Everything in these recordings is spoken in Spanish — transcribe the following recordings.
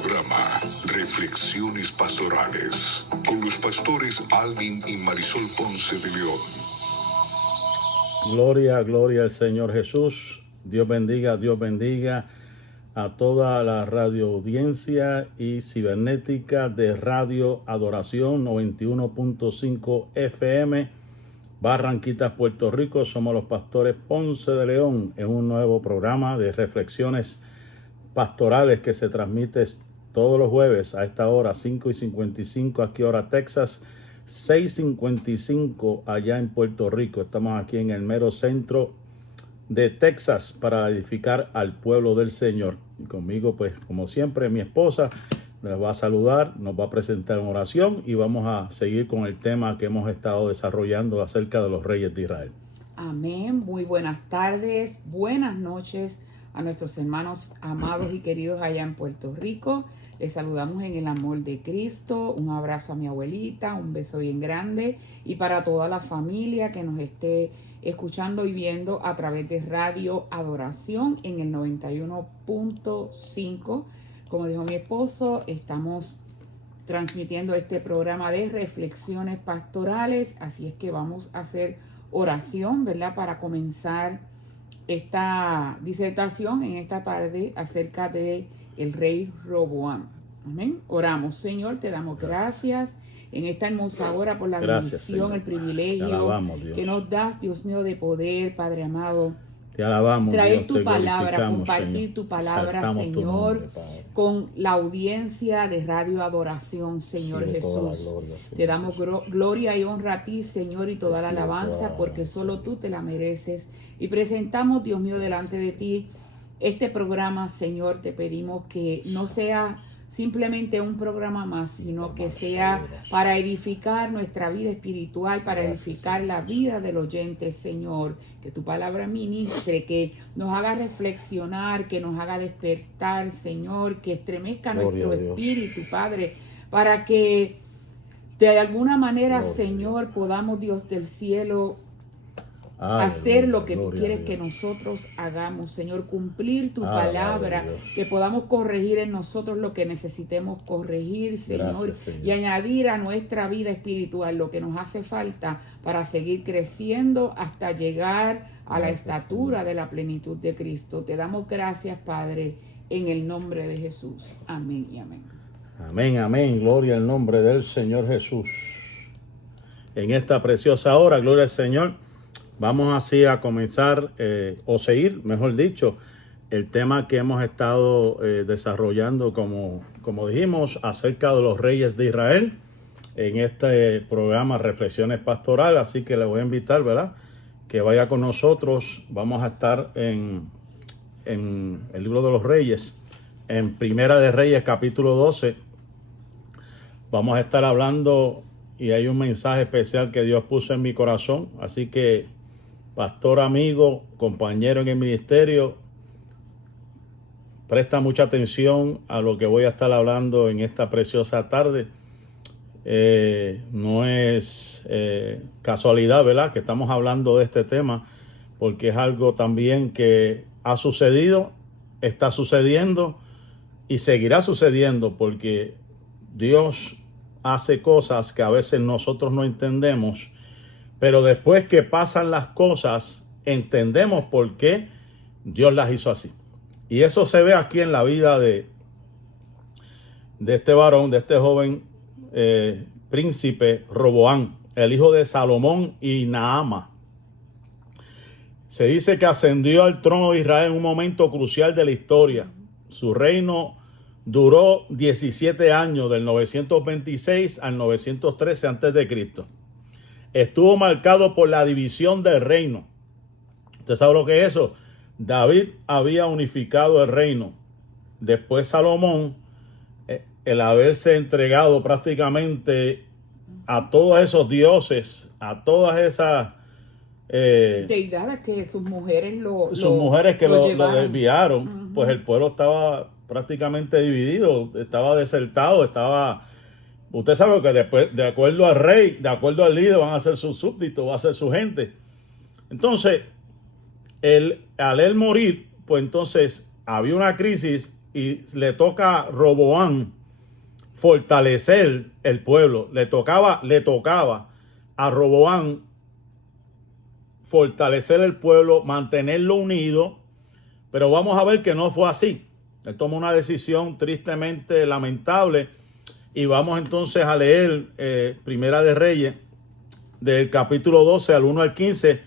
programa Reflexiones Pastorales con los pastores Alvin y Marisol Ponce de León. Gloria, gloria al Señor Jesús. Dios bendiga a toda la radio audiencia y cibernética de Radio Adoración 91.5 FM, Barranquitas, Puerto Rico. Somos los pastores Ponce de León en un nuevo programa de reflexiones pastorales que se transmite todos los jueves a esta hora, 5:55 aquí hora Texas, 6:55 allá en Puerto Rico. Estamos aquí en el mero centro de Texas para edificar al pueblo del Señor. Y conmigo, pues, como siempre, mi esposa les va a saludar, nos va a presentar en oración y vamos a seguir con el tema que hemos estado desarrollando acerca de los reyes de Israel. Amén. Muy buenas tardes, buenas noches a nuestros hermanos amados y queridos allá en Puerto Rico. Les saludamos en el amor de Cristo. Un abrazo a mi abuelita, un beso bien grande. Y para toda la familia que nos esté escuchando y viendo a través de Radio Adoración en el 91.5. Como dijo mi esposo, estamos transmitiendo este programa de reflexiones pastorales. Así es que vamos a hacer oración, ¿verdad? Para comenzar esta disertación en esta tarde acerca de el rey Roboam. Amén. Oramos. Señor, te damos gracias en esta hermosa hora por la bendición, el privilegio que nos das, Dios mío, de poder, Padre amado, te alabamos, traer Dios, tu palabra, compartir Señor. tu palabra, Exaltamos Señor, tu nombre, con la audiencia de Radio Adoración, Señor Jesús. Gloria, te damos gloria y honra a ti, Señor, y toda la alabanza, porque solo Señor. tú te la mereces. Y presentamos, Dios mío, delante de ti este programa, Señor. Te pedimos que no sea simplemente un programa más, sino que sea para edificar nuestra vida espiritual, para edificar la vida del oyente, Señor. Que tu palabra ministre, que nos haga reflexionar, que nos haga despertar, Señor, que estremezca nuestro espíritu, Padre, para que de alguna manera, Señor, podamos, Dios del cielo, hacer lo que tú quieres que nosotros hagamos, Señor, cumplir tu palabra, que podamos corregir en nosotros lo que necesitemos corregir, Señor, Gracias, Señor, y añadir a nuestra vida espiritual lo que nos hace falta para seguir creciendo hasta llegar a la estatura de la plenitud de Cristo. Te damos gracias, Padre, en el nombre de Jesús. Amén y amén. Amén, amén. Gloria al nombre del Señor Jesús. En esta preciosa hora, gloria al Señor. Vamos así a comenzar, o seguir, mejor dicho, el tema que hemos estado desarrollando, como dijimos, acerca de los reyes de Israel, en este programa Reflexiones Pastorales. Así que le voy a invitar, ¿verdad?, que vaya con nosotros. Vamos a estar en el libro de los Reyes, en Primera de Reyes, capítulo 12. Vamos a estar hablando, y hay un mensaje especial que Dios puso en mi corazón, así que pastor, amigo, compañero en el ministerio, presta mucha atención a lo que voy a estar hablando en esta preciosa tarde. No es casualidad, ¿verdad?, que estamos hablando de este tema, porque es algo también que ha sucedido, está sucediendo y seguirá sucediendo, porque Dios hace cosas que a veces nosotros no entendemos. Pero después que pasan las cosas, entendemos por qué Dios las hizo así. Y eso se ve aquí en la vida de este varón, de este joven príncipe Roboam, el hijo de Salomón y Naama. Se dice que ascendió al trono de Israel en un momento crucial de la historia. Su reino duró 17 años, del 926 al 913 a.C. Estuvo marcado por la división del reino. ¿Usted sabe lo que es eso? David había unificado el reino. Después Salomón, el haberse entregado prácticamente a todos esos dioses, a todas esas deidades que sus mujeres lo desviaron, pues el pueblo estaba prácticamente dividido, estaba desertado, estaba... Usted sabe que después, de acuerdo al rey, de acuerdo al líder, van a ser sus súbditos, va a ser su gente. Entonces, al él morir, pues entonces había una crisis y le toca a Roboam fortalecer el pueblo. Le tocaba a Roboam fortalecer el pueblo, mantenerlo unido, pero vamos a ver que no fue así. Él tomó una decisión tristemente lamentable y vamos entonces a leer Primera de Reyes, del capítulo 12 al 1 al 15,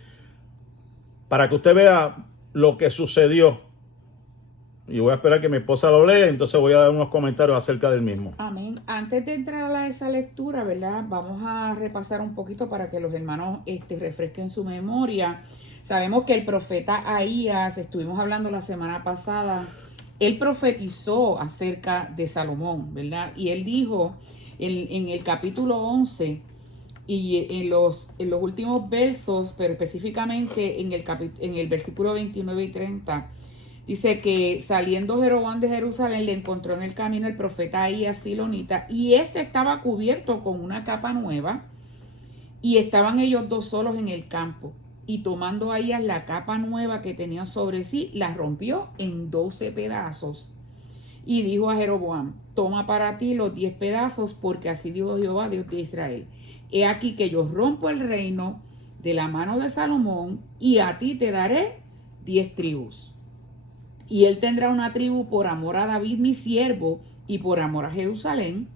para que usted vea lo que sucedió. Y voy a esperar que mi esposa lo lea, entonces voy a dar unos comentarios acerca del mismo. Amén. Antes de entrar a esa lectura, ¿verdad? Vamos a repasar un poquito para que los hermanos refresquen su memoria. Sabemos que el profeta Ahías, estuvimos hablando la semana pasada, él profetizó acerca de Salomón, ¿verdad? Y él dijo en el capítulo 11 y en los últimos versos, pero específicamente en el versículo 29 y 30, dice que saliendo Jeroboam de Jerusalén le encontró en el camino el profeta Ahías silonita, y este estaba cubierto con una capa nueva, y estaban ellos dos solos en el campo. Y tomando Ahías la capa nueva que tenía sobre sí, la rompió en 12 pedazos. Y dijo a Jeroboam: toma para ti los 10 pedazos, porque así dijo Jehová, Dios de Israel: he aquí que yo rompo el reino de la mano de Salomón, y a ti te daré 10 tribus. Y él tendrá una tribu por amor a David mi siervo, y por amor a Jerusalén,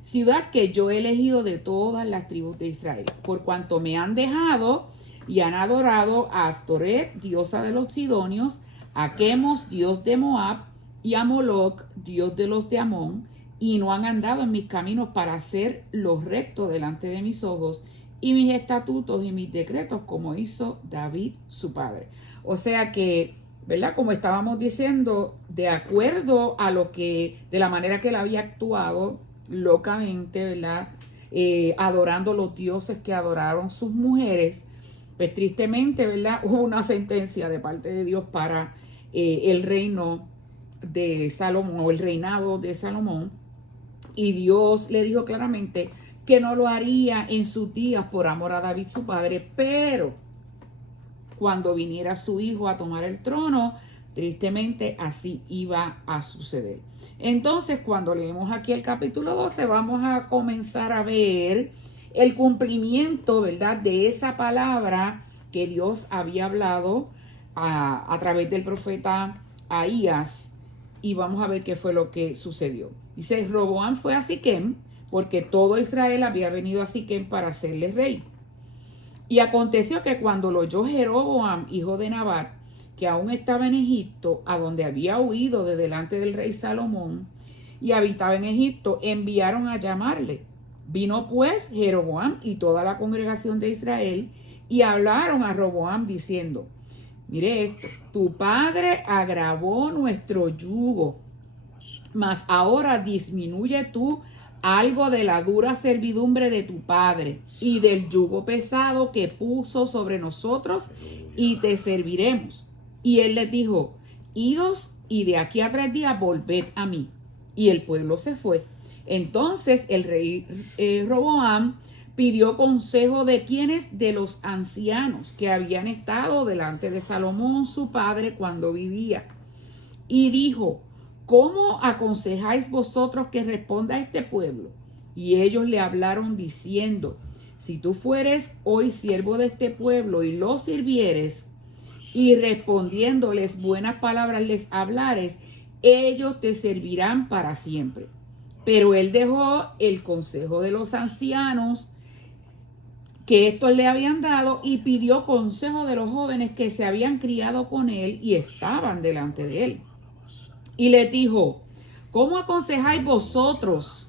ciudad que yo he elegido de todas las tribus de Israel, por cuanto me han dejado y han adorado a Astoret, diosa de los sidonios, a Quemos, dios de Moab, y a Moloc, dios de los de Amón, y no han andado en mis caminos para hacer lo recto delante de mis ojos, y mis estatutos y mis decretos, como hizo David su padre. O sea que, ¿verdad? Como estábamos diciendo, de acuerdo a de la manera que él había actuado locamente, ¿verdad? Adorando los dioses que adoraron sus mujeres, pues tristemente, ¿verdad? Hubo una sentencia de parte de Dios para el reino de Salomón, o el reinado de Salomón, y Dios le dijo claramente que no lo haría en sus días por amor a David su padre, pero cuando viniera su hijo a tomar el trono, tristemente así iba a suceder. Entonces, cuando leemos aquí el capítulo 12, vamos a comenzar a ver el cumplimiento, ¿verdad?, de esa palabra que Dios había hablado a través del profeta Ahías, y vamos a ver qué fue lo que sucedió. Dice: Roboam fue a Siquem, porque todo Israel había venido a Siquem para hacerle rey. Y aconteció que cuando lo oyó Jeroboam, hijo de Nabat, que aún estaba en Egipto, a donde había huido de delante del rey Salomón, y habitaba en Egipto, enviaron a llamarle. Vino pues Jeroboam y toda la congregación de Israel, y hablaron a Roboam diciendo: mire esto, tu padre agravó nuestro yugo, mas ahora disminuye tú algo de la dura servidumbre de tu padre y del yugo pesado que puso sobre nosotros, y te serviremos. Y él les dijo: idos, y de aquí a 3 días volved a mí. Y el pueblo se fue. Entonces el rey Roboam pidió consejo de quienes, de los ancianos que habían estado delante de Salomón su padre cuando vivía, y dijo: ¿cómo aconsejáis vosotros que responda a este pueblo? Y ellos le hablaron diciendo: si tú fueres hoy siervo de este pueblo y lo sirvieres, y respondiéndoles buenas palabras les hablares, ellos te servirán para siempre. Pero él dejó el consejo de los ancianos que estos le habían dado, y pidió consejo de los jóvenes que se habían criado con él y estaban delante de él. Y les dijo: ¿cómo aconsejáis vosotros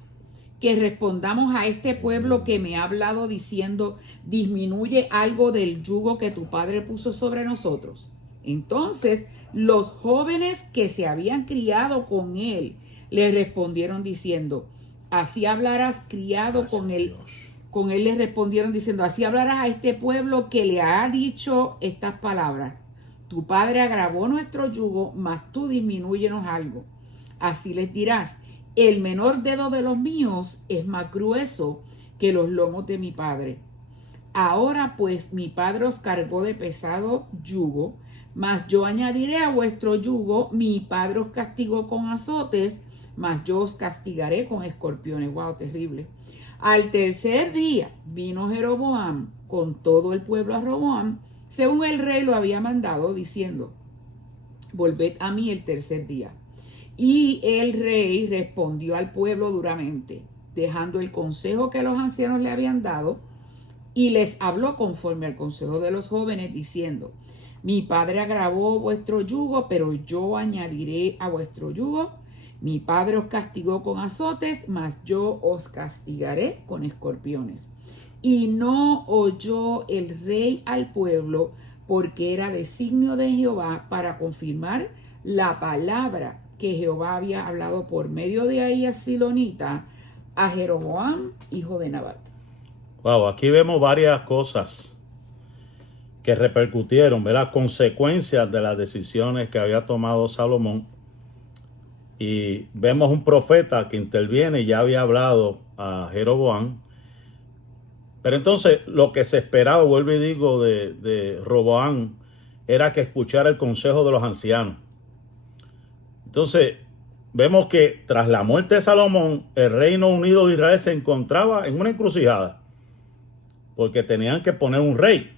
que respondamos a este pueblo que me ha hablado diciendo: disminuye algo del yugo que tu padre puso sobre nosotros? Entonces los jóvenes que se habían criado con él le respondieron diciendo: así hablarás criado con él. Con él le respondieron diciendo: así hablarás a este pueblo que le ha dicho estas palabras: tu padre agravó nuestro yugo, mas tú disminúyenos algo. Así les dirás: el menor dedo de los míos es más grueso que los lomos de mi padre. Ahora pues mi padre os cargó de pesado yugo, Mas yo añadiré a vuestro yugo, mi padre os castigó con azotes, mas yo os castigaré con escorpiones. Wow, terrible. Al tercer día vino Jeroboam con todo el pueblo a Roboam, según el rey lo había mandado, diciendo: volved a mí el tercer día. Y el rey respondió al pueblo duramente, dejando el consejo que los ancianos le habían dado, y les habló conforme al consejo de los jóvenes, diciendo: mi padre agravó vuestro yugo, pero yo añadiré a vuestro yugo. Mi padre os castigó con azotes, mas yo os castigaré con escorpiones. Y no oyó el rey al pueblo, porque era designio de Jehová para confirmar la palabra que Jehová había hablado por medio de Ahías Silonita a Jeroboam, hijo de Nabat. Wow, aquí vemos varias cosas que repercutieron, ¿verdad? Consecuencias de las decisiones que había tomado Salomón. Y vemos un profeta que interviene y ya había hablado a Jeroboam. Pero entonces lo que se esperaba, vuelvo y digo, de Roboam era que escuchara el consejo de los ancianos. Entonces vemos que tras la muerte de Salomón, el Reino Unido de Israel se encontraba en una encrucijada, porque tenían que poner un rey.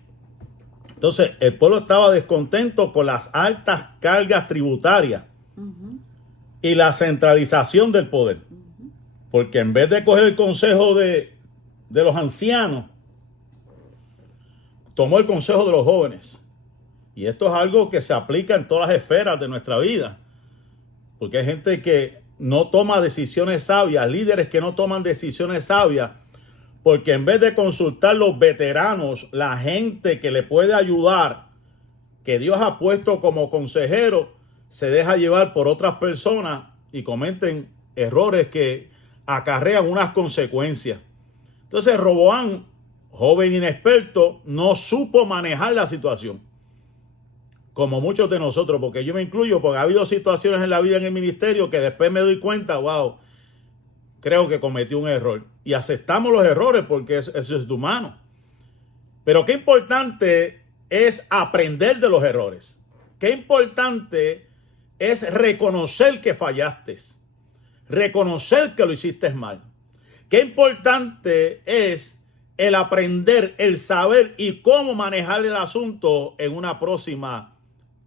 Entonces el pueblo estaba descontento con las altas cargas tributarias y la centralización del poder, porque en vez de coger el consejo de los ancianos, tomó el consejo de los jóvenes. Y esto es algo que se aplica en todas las esferas de nuestra vida, porque hay gente que no toma decisiones sabias, líderes que no toman decisiones sabias, porque en vez de consultar los veteranos, la gente que le puede ayudar, que Dios ha puesto como consejero, se deja llevar por otras personas y cometen errores que acarrean unas consecuencias. Entonces Roboam, joven inexperto, no supo manejar la situación, como muchos de nosotros, porque yo me incluyo, porque ha habido situaciones en la vida en el ministerio que después me doy cuenta, wow, creo que cometí un error. Y aceptamos los errores porque eso es humano. Pero qué importante es aprender de los errores. Qué importante es reconocer que fallaste. Reconocer que lo hiciste mal. Qué importante es el aprender, el saber y cómo manejar el asunto en una próxima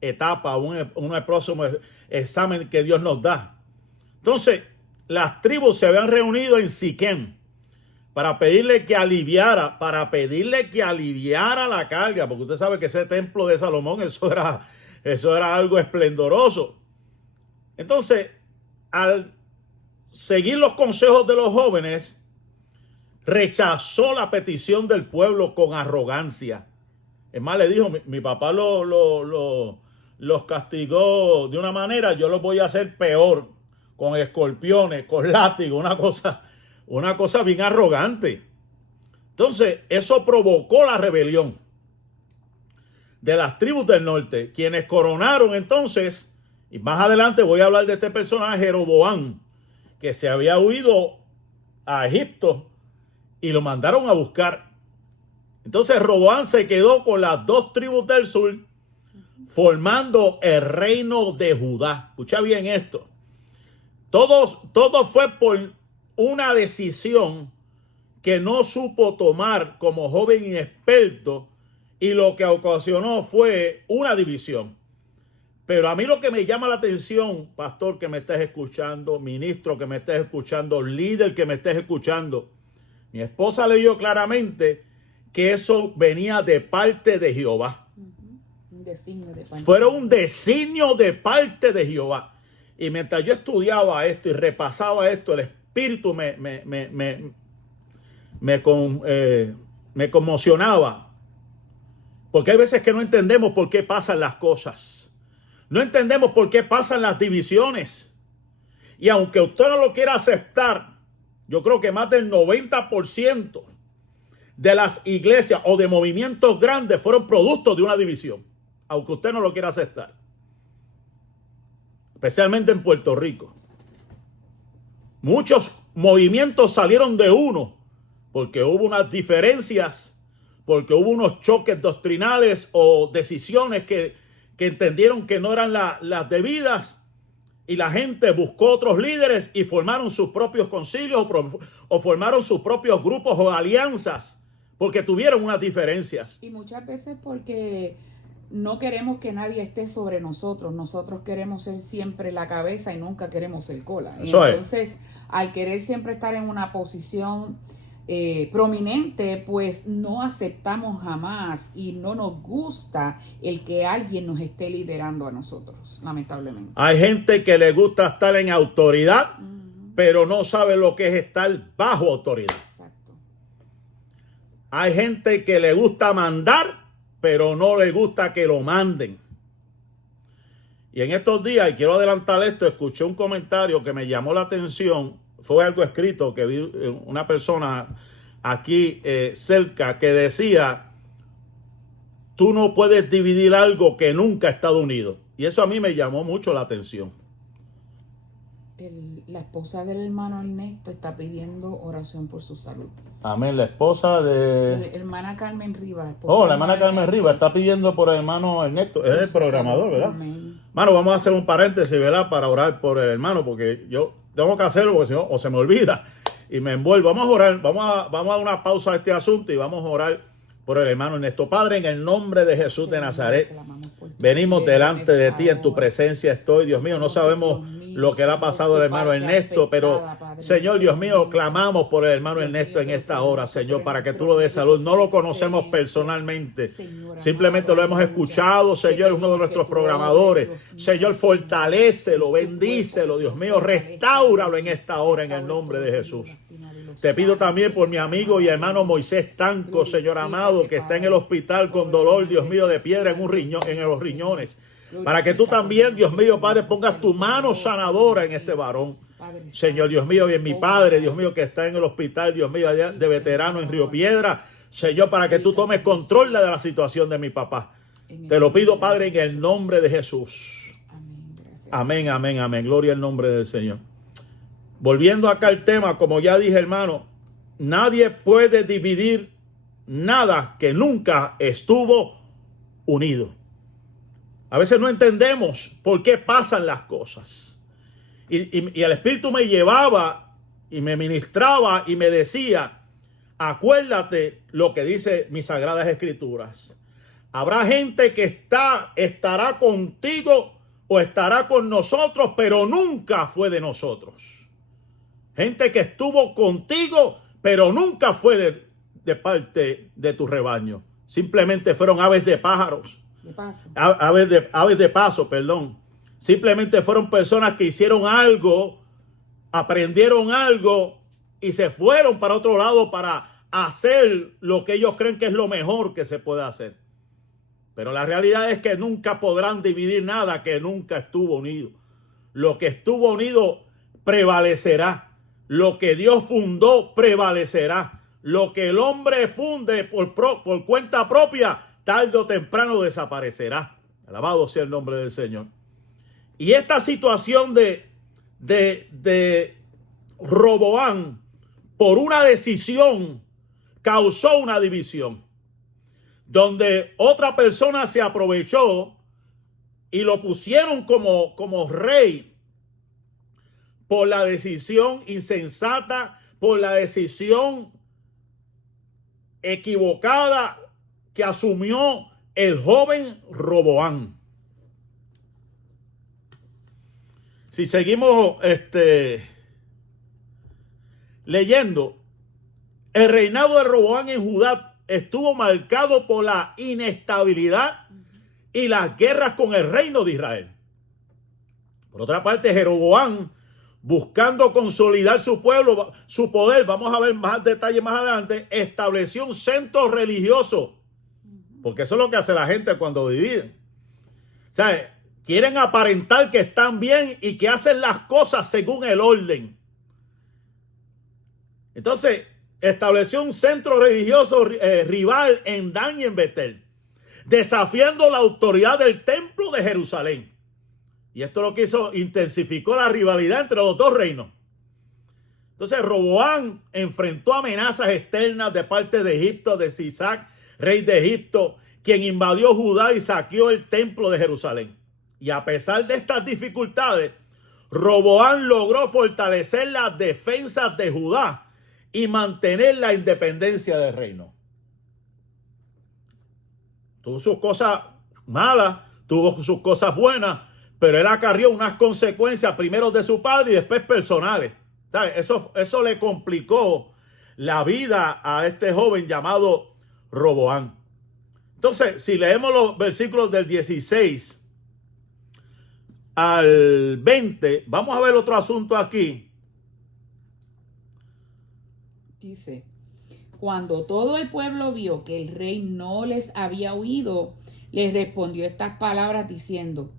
etapa, un próximo examen que Dios nos da. Entonces, las tribus se habían reunido en Siquem para pedirle que aliviara la carga, porque usted sabe que ese templo de Salomón, eso era algo esplendoroso. Entonces, al seguir los consejos de los jóvenes, rechazó la petición del pueblo con arrogancia. Es más, le dijo: mi papá los castigó de una manera, yo los voy a hacer peor, con escorpiones, con látigo, una cosa bien arrogante. Entonces, eso provocó la rebelión de las tribus del norte, quienes coronaron entonces, y más adelante voy a hablar de este personaje, Jeroboam, que se había huido a Egipto y lo mandaron a buscar. Entonces Roboam se quedó con las dos tribus del sur, formando el reino de Judá. Escucha bien esto. Todo fue por una decisión que no supo tomar como joven inexperto, y lo que ocasionó fue una división. Pero a mí lo que me llama la atención, pastor que me estés escuchando, ministro que me estés escuchando, líder que me estés escuchando, mi esposa leyó claramente que eso venía de parte de Jehová. Un designio de parte. Fueron un designio de parte de Jehová. Y mientras yo estudiaba esto y repasaba esto, el Espíritu me conmocionaba. Porque hay veces que no entendemos por qué pasan las cosas. No entendemos por qué pasan las divisiones. Y aunque usted no lo quiera aceptar, yo creo que más del 90% de las iglesias o de movimientos grandes fueron productos de una división. Aunque usted no lo quiera aceptar. Especialmente en Puerto Rico. Muchos movimientos salieron de uno porque hubo unas diferencias, porque hubo unos choques doctrinales o decisiones que que entendieron que no eran las debidas, y la gente buscó otros líderes y formaron sus propios concilios o formaron sus propios grupos o alianzas porque tuvieron unas diferencias. Y muchas veces porque no queremos que nadie esté sobre nosotros. Nosotros queremos ser siempre la cabeza y nunca queremos ser cola. Y entonces, al querer siempre estar en una posición prominente, pues no aceptamos jamás y no nos gusta el que alguien nos esté liderando a nosotros, lamentablemente. Hay gente que le gusta estar en autoridad, pero no sabe lo que es estar bajo autoridad. Exacto. Hay gente que le gusta mandar, pero no le gusta que lo manden. Y en estos días, y quiero adelantar esto, escuché un comentario que me llamó la atención. Fue algo escrito que vi una persona aquí cerca que decía: tú no puedes dividir algo que nunca ha estado unido. Y eso a mí me llamó mucho la atención. La esposa del hermano Ernesto está pidiendo oración por su salud. Amén. La esposa de... La hermana Carmen Rivas. La hermana Carmen Rivas está pidiendo por el hermano Ernesto. Es el programador, ¿verdad? Amén. Mano, vamos a hacer un paréntesis, ¿verdad? Para orar por el hermano, porque yo tengo que hacerlo, porque si no, o se me olvida y me envuelvo. Vamos a orar, vamos a dar una pausa a este asunto y vamos a orar por el hermano Ernesto. Padre, en el nombre de Jesús de Nazaret, venimos delante de ti, en tu presencia estoy. Dios mío, no sabemos lo que le ha pasado al hermano Ernesto, pero Señor Dios mío, clamamos por el hermano Ernesto en esta hora, Señor, para que tú lo des salud. No lo conocemos personalmente, simplemente lo hemos escuchado, Señor, uno de nuestros programadores. Señor, fortalécelo, bendícelo, Dios mío, restáuralo en esta hora en el nombre de Jesús. Te pido también por mi amigo y hermano Moisés Tanco, Señor amado, que está en el hospital con dolor, Dios mío, de piedra en los riñones. Para que tú también, Dios mío, Padre, pongas tu mano sanadora en este varón. Señor, Dios mío, y en mi padre, Dios mío, que está en el hospital, Dios mío, allá de veterano en Río Piedra. Señor, para que tú tomes control de la situación de mi papá. Te lo pido, Padre, en el nombre de Jesús. Amén, amén, amén. Gloria al nombre del Señor. Volviendo acá al tema, como ya dije, hermano, nadie puede dividir nada que nunca estuvo unido. A veces no entendemos por qué pasan las cosas. Y el Espíritu me llevaba y me ministraba y me decía: acuérdate lo que dice mis sagradas escrituras. Habrá gente que estará contigo o estará con nosotros, pero nunca fue de nosotros. Gente que estuvo contigo, pero nunca fue de parte de tu rebaño. Simplemente fueron aves de pájaros. Aves de paso, perdón. Simplemente fueron personas que hicieron algo, aprendieron algo y se fueron para otro lado para hacer lo que ellos creen que es lo mejor que se puede hacer. Pero la realidad es que nunca podrán dividir nada que nunca estuvo unido. Lo que estuvo unido prevalecerá. Lo que Dios fundó prevalecerá. Lo que el hombre funde por cuenta propia, tarde o temprano desaparecerá. Alabado sea el nombre del Señor. Y esta situación de Roboam, por una decisión, causó una división. Donde otra persona se aprovechó y lo pusieron como rey por la decisión insensata, por la decisión equivocada que asumió el joven Roboam. Si seguimos leyendo, el reinado de Roboam en Judá estuvo marcado por la inestabilidad y las guerras con el reino de Israel. Por otra parte, Jeroboam, buscando consolidar su pueblo, su poder, vamos a ver más detalles más adelante, estableció un centro religioso. Porque eso es lo que hace la gente cuando dividen. O sea, quieren aparentar que están bien y que hacen las cosas según el orden. Entonces, estableció un centro religioso rival en Dan y en Betel, desafiando la autoridad del templo de Jerusalén. Y esto lo que hizo, intensificó la rivalidad entre los dos reinos. Entonces, Roboam enfrentó amenazas externas de parte de Egipto, de Sisac, rey de Egipto, quien invadió Judá y saqueó el templo de Jerusalén. Y a pesar de estas dificultades, Roboam logró fortalecer las defensas de Judá y mantener la independencia del reino. Tuvo sus cosas malas, tuvo sus cosas buenas, pero él acarrió unas consecuencias primero de su padre y después personales. ¿Sabe? Eso le complicó la vida a este joven llamado Roboam. Entonces, si leemos los versículos del 16 al 20, vamos a ver otro asunto aquí. Dice, cuando todo el pueblo vio que el rey no les había oído, les respondió estas palabras diciendo,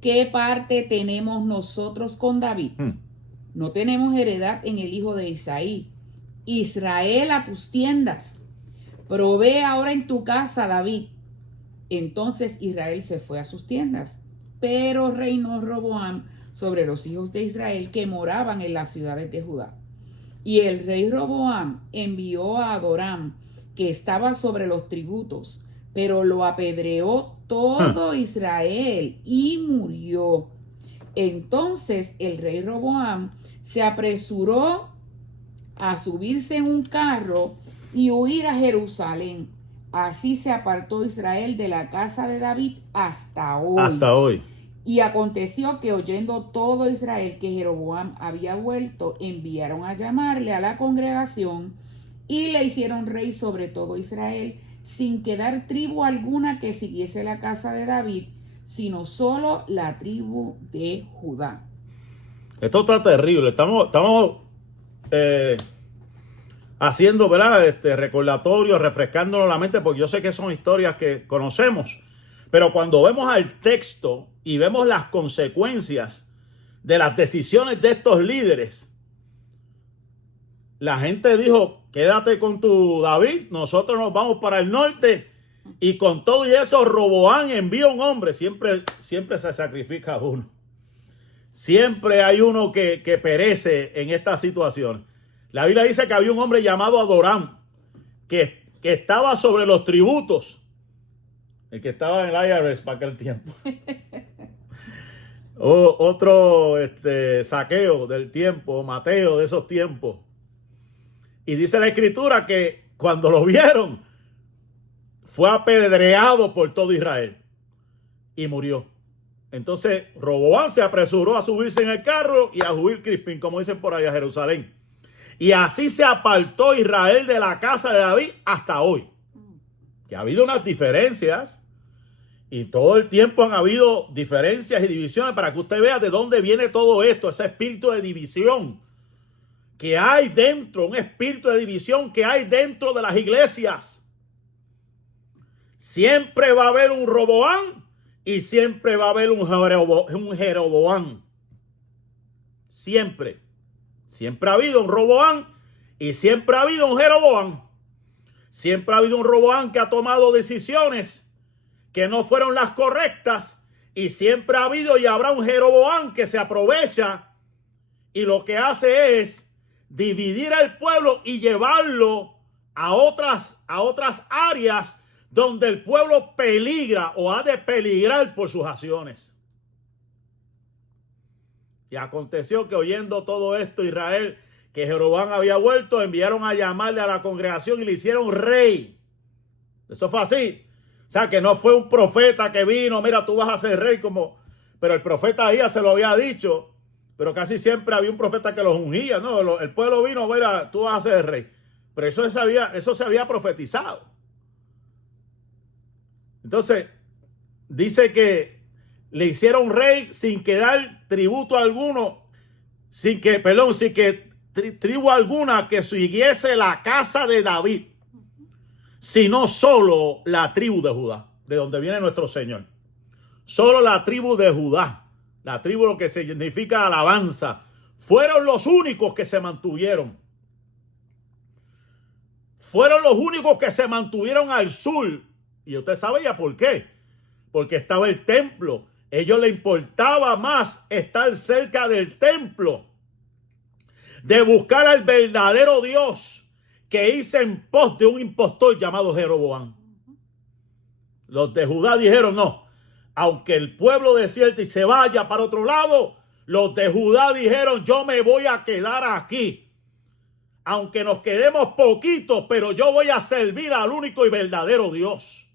¿qué parte tenemos nosotros con David? No tenemos heredad en el hijo de Isaí. Israel a tus tiendas. Provee ahora en tu casa, David. Entonces Israel se fue a sus tiendas. Pero reinó Roboam sobre los hijos de Israel que moraban en las ciudades de Judá. Y el rey Roboam envió a Adoram, que estaba sobre los tributos, pero lo apedreó todo Israel y murió. Entonces el rey Roboam se apresuró a subirse en un carro y huir a Jerusalén. Así se apartó Israel de la casa de David hasta hoy. Hasta hoy. Y aconteció que oyendo todo Israel que Jeroboam había vuelto, enviaron a llamarle a la congregación y le hicieron rey sobre todo Israel, sin quedar tribu alguna que siguiese la casa de David, sino solo la tribu de Judá. Esto está terrible. Estamos haciendo, ¿verdad? Recordatorio, refrescándonos la mente, porque yo sé que son historias que conocemos. Pero cuando vemos al texto y vemos las consecuencias de las decisiones de estos líderes, la gente dijo, quédate con tu David, nosotros nos vamos para el norte. Y con todo y eso, Roboam envía un hombre. Siempre se sacrifica uno. Siempre hay uno que perece en esta situación. La Biblia dice que había un hombre llamado Adoram, que estaba sobre los tributos. El que estaba en el IRS para aquel tiempo. Otro saqueo del tiempo, Mateo de esos tiempos. Y dice la escritura que cuando lo vieron, fue apedreado por todo Israel y murió. Entonces Roboam se apresuró a subirse en el carro y a huir crispín, como dicen por ahí, a Jerusalén. Y así se apartó Israel de la casa de David hasta hoy. Que ha habido unas diferencias y todo el tiempo han habido diferencias y divisiones para que usted vea de dónde viene todo esto, ese espíritu de división que hay dentro, un espíritu de división que hay dentro de las iglesias. Siempre va a haber un Roboam y siempre va a haber un Jeroboam. Siempre. Siempre ha habido un Roboam y siempre ha habido un Jeroboam. Siempre ha habido un Roboam que ha tomado decisiones que no fueron las correctas. Y siempre ha habido y habrá un Jeroboam que se aprovecha y lo que hace es dividir al pueblo y llevarlo a otras áreas donde el pueblo peligra o ha de peligrar por sus acciones. Y aconteció que oyendo todo esto, Israel, que Jeroboam había vuelto, enviaron a llamarle a la congregación y le hicieron rey. Eso fue así. O sea, que no fue un profeta que vino, mira, tú vas a ser rey, pero el profeta ahí se lo había dicho, pero casi siempre había un profeta que los ungía, ¿no? El pueblo vino, mira, tú vas a ser rey. Pero eso se había profetizado. Entonces, dice que le hicieron rey sin que dar tributo alguno, sin que tribu alguna que siguiese la casa de David, sino solo la tribu de Judá, de donde viene nuestro Señor. Solo la tribu de Judá, la tribu lo que significa alabanza, fueron los únicos que se mantuvieron. Fueron los únicos que se mantuvieron al sur. Y usted sabe ya por qué. Porque estaba el templo. A ellos les importaba más estar cerca del templo, de buscar al verdadero Dios, que irse en pos de un impostor llamado Jeroboam. Los de Judá dijeron no. Aunque el pueblo deserte y se vaya para otro lado, los de Judá dijeron yo me voy a quedar aquí. Aunque nos quedemos poquitos, pero yo voy a servir al único y verdadero Dios.